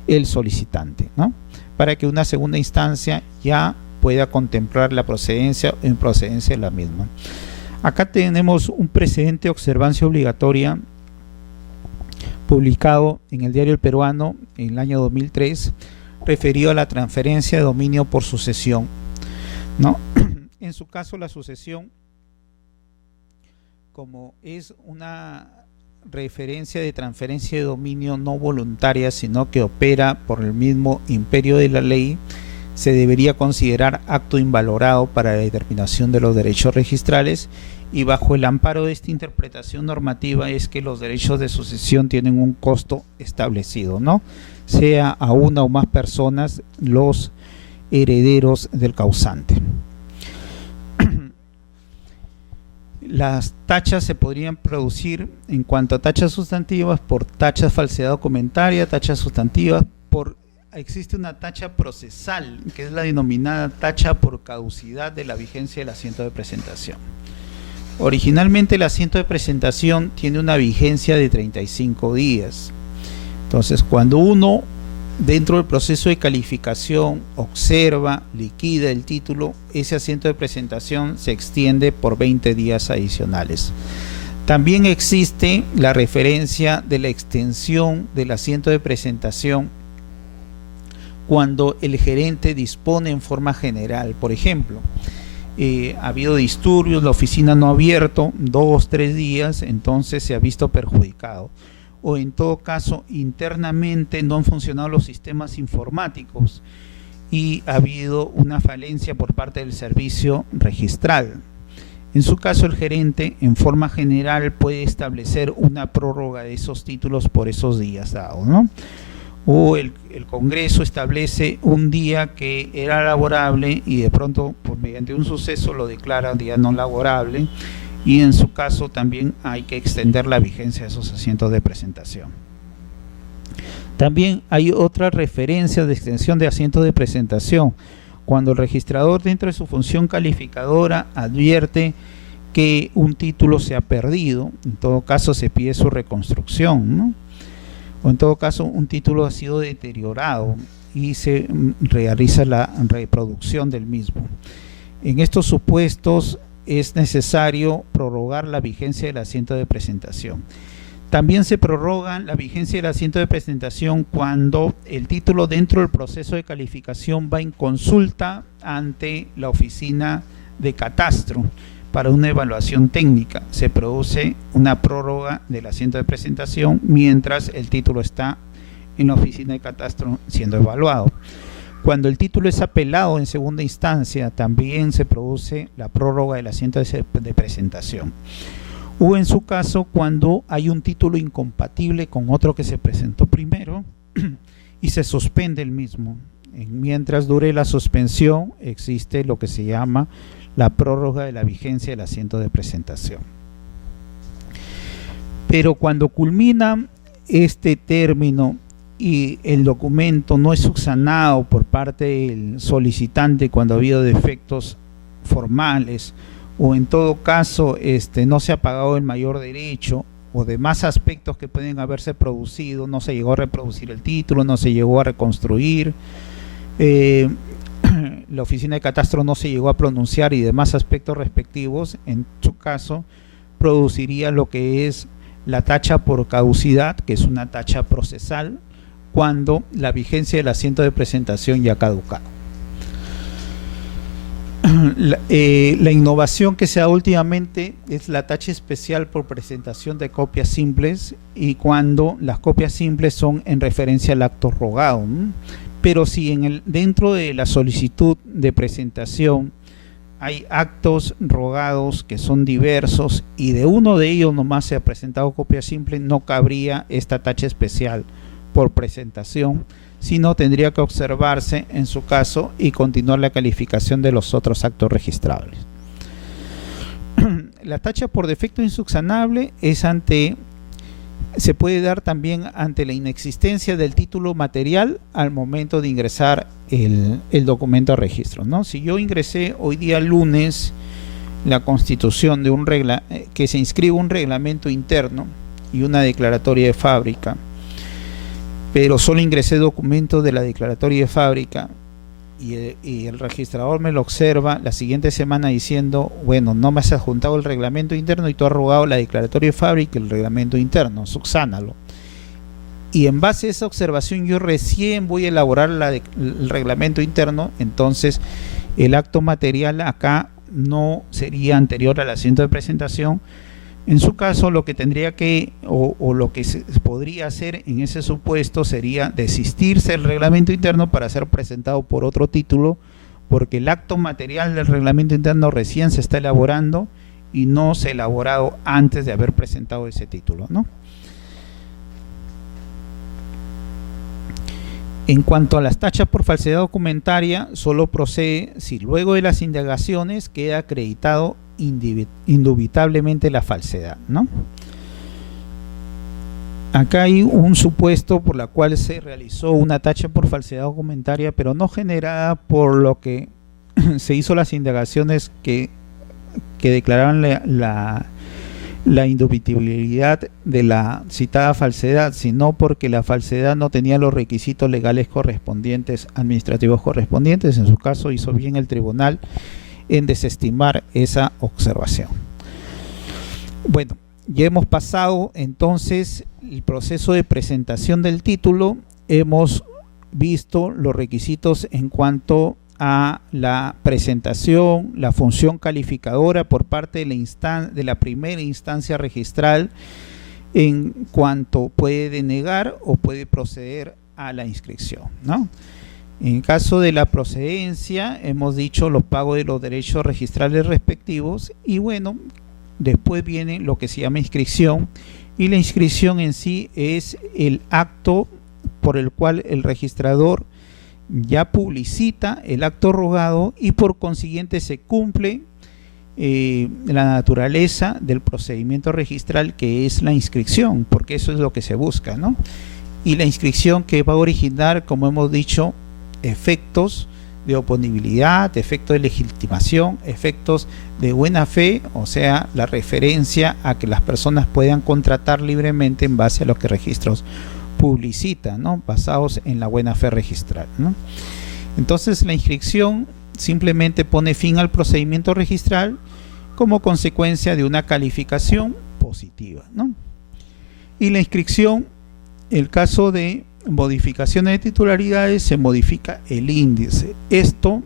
el solicitante, ¿no? Para que una segunda instancia ya pueda contemplar la procedencia o improcedencia de la misma. Acá tenemos un precedente de observancia obligatoria publicado en el Diario El Peruano en el año 2003, referido a la transferencia de dominio por sucesión, ¿no? En su caso, la sucesión, como es una referencia de transferencia de dominio no voluntaria, sino que opera por el mismo imperio de la ley, se debería considerar acto invalorado para la determinación de los derechos registrales, y bajo el amparo de esta interpretación normativa es que los derechos de sucesión tienen un costo establecido, ¿no? Sea a una o más personas los herederos del causante. Las tachas se podrían producir en cuanto a tachas sustantivas por tachas falsedad documentaria, tachas sustantivas por... Existe una tacha procesal, que es la denominada tacha por caducidad de la vigencia del asiento de presentación. Originalmente el asiento de presentación tiene una vigencia de 35 días. Entonces, cuando uno, dentro del proceso de calificación, observa, liquida el título, ese asiento de presentación se extiende por 20 días adicionales. También existe la referencia de la extensión del asiento de presentación cuando el gerente dispone en forma general. Por ejemplo, ha habido disturbios, la oficina no ha abierto 2 o 3 días, entonces se ha visto perjudicado. O en todo caso, internamente no han funcionado los sistemas informáticos y ha habido una falencia por parte del servicio registral. En su caso, el gerente en forma general puede establecer una prórroga de esos títulos por esos días dados, ¿no? O el Congreso establece un día que era laborable y de pronto, mediante un suceso, lo declara día no laborable, y en su caso también hay que extender la vigencia de esos asientos de presentación. También hay otra referencia de extensión de asientos de presentación cuando el registrador, dentro de su función calificadora, advierte que un título se ha perdido. En todo caso se pide su reconstrucción, ¿no? O en todo caso un título ha sido deteriorado y se realiza la reproducción del mismo. En estos supuestos es necesario prorrogar la vigencia del asiento de presentación. También se prorroga la vigencia del asiento de presentación cuando el título, dentro del proceso de calificación, va en consulta ante la oficina de catastro para una evaluación técnica. Se produce una prórroga del asiento de presentación mientras el título está en la oficina de catastro siendo evaluado. Cuando el título es apelado en segunda instancia, también se produce la prórroga del asiento de presentación. O en su caso, cuando hay un título incompatible con otro que se presentó primero y se suspende el mismo. Mientras dure la suspensión, existe lo que se llama la prórroga de la vigencia del asiento de presentación. Pero cuando culmina este término y el documento no es subsanado por parte del solicitante cuando ha habido defectos formales, o en todo caso no se ha pagado el mayor derecho, o demás aspectos que pueden haberse producido. No se llegó a reproducir el título, no se llegó a reconstruir, la oficina de catastro no se llegó a pronunciar y demás aspectos respectivos. En su caso produciría lo que es la tacha por caducidad, que es una tacha procesal cuando la vigencia del asiento de presentación ya ha caducado. La innovación que se da últimamente es la tacha especial por presentación de copias simples, y cuando las copias simples son en referencia al acto rogado, ¿no? Pero si dentro de la solicitud de presentación hay actos rogados que son diversos y de uno de ellos nomás se ha presentado copia simple, no cabría esta tacha especial por presentación, sino tendría que observarse en su caso y continuar la calificación de los otros actos registrables. La tacha por defecto insubsanable se puede dar también ante la inexistencia del título material al momento de ingresar el documento a registro, ¿no? Si yo ingresé hoy día lunes la constitución de que se inscribe un reglamento interno y una declaratoria de fábrica, pero solo ingresé documentos de la declaratoria de fábrica y el registrador me lo observa la siguiente semana diciendo, bueno, no me has adjuntado el reglamento interno y tú has rogado la declaratoria de fábrica y el reglamento interno, subsánalo. Y en base a esa observación yo recién voy a elaborar el reglamento interno, entonces el acto material acá no sería anterior al asiento de presentación. En su caso, lo que tendría que, o lo que se podría hacer en ese supuesto sería desistirse del reglamento interno para ser presentado por otro título, porque el acto material del reglamento interno recién se está elaborando y no se ha elaborado antes de haber presentado ese título, ¿no? En cuanto a las tachas por falsedad documentaria, solo procede si luego de las indagaciones queda acreditado indubitablemente la falsedad, ¿no? Acá hay un supuesto por la cual se realizó una tacha por falsedad documentaria, pero no generada por lo que se hizo las indagaciones que declaraban la indubitabilidad de la citada falsedad, sino porque la falsedad no tenía los requisitos legales correspondientes, administrativos correspondientes. En su caso hizo bien el tribunal en desestimar esa observación. Bueno, ya hemos pasado entonces el proceso de presentación del título, hemos visto los requisitos en cuanto a la presentación, la función calificadora por parte de la primera instancia registral en cuanto puede denegar o puede proceder a la inscripción, ¿no? En caso de la procedencia, hemos dicho los pagos de los derechos registrales respectivos, y bueno, después viene lo que se llama inscripción, y la inscripción en sí es el acto por el cual el registrador ya publicita el acto rogado y por consiguiente se cumple la naturaleza del procedimiento registral, que es la inscripción, porque eso es lo que se busca, ¿no? Y la inscripción que va a originar, como hemos dicho, efectos de oponibilidad, efectos de legitimación, efectos de buena fe, o sea, la referencia a que las personas puedan contratar libremente en base a lo que registros publicita, ¿no? Basados en la buena fe registral, ¿no? Entonces la inscripción simplemente pone fin al procedimiento registral como consecuencia de una calificación positiva, ¿no? Y la inscripción, el caso de modificaciones de titularidades, se modifica el índice. Esto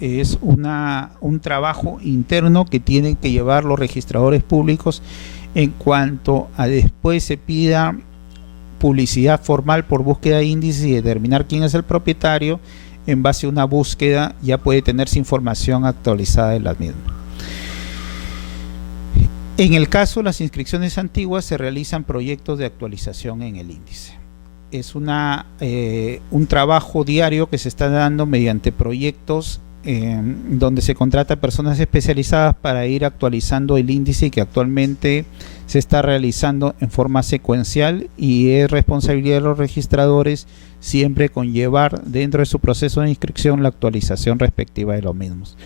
es un trabajo interno que tienen que llevar los registradores públicos en cuanto a después se pida publicidad formal por búsqueda de índices y determinar quién es el propietario. En base a una búsqueda ya puede tenerse información actualizada de las mismas. En el caso de las inscripciones antiguas se realizan proyectos de actualización en el índice. Es un trabajo diario que se está dando mediante proyectos donde se contrata personas especializadas para ir actualizando el índice, que actualmente se está realizando en forma secuencial, y es responsabilidad de los registradores siempre conllevar dentro de su proceso de inscripción la actualización respectiva de los mismos.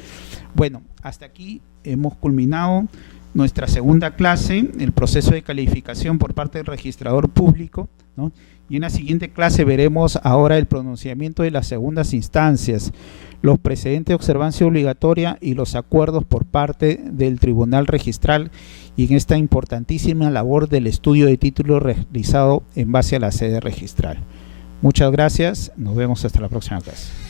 Bueno, hasta aquí hemos culminado. nuestra segunda clase, el proceso de calificación por parte del registrador público, ¿no? Y en la siguiente clase veremos ahora el pronunciamiento de las segundas instancias, los precedentes de observancia obligatoria y los acuerdos por parte del Tribunal Registral, y en esta importantísima labor del estudio de título realizado en base a la sede registral. Muchas gracias, nos vemos hasta la próxima clase.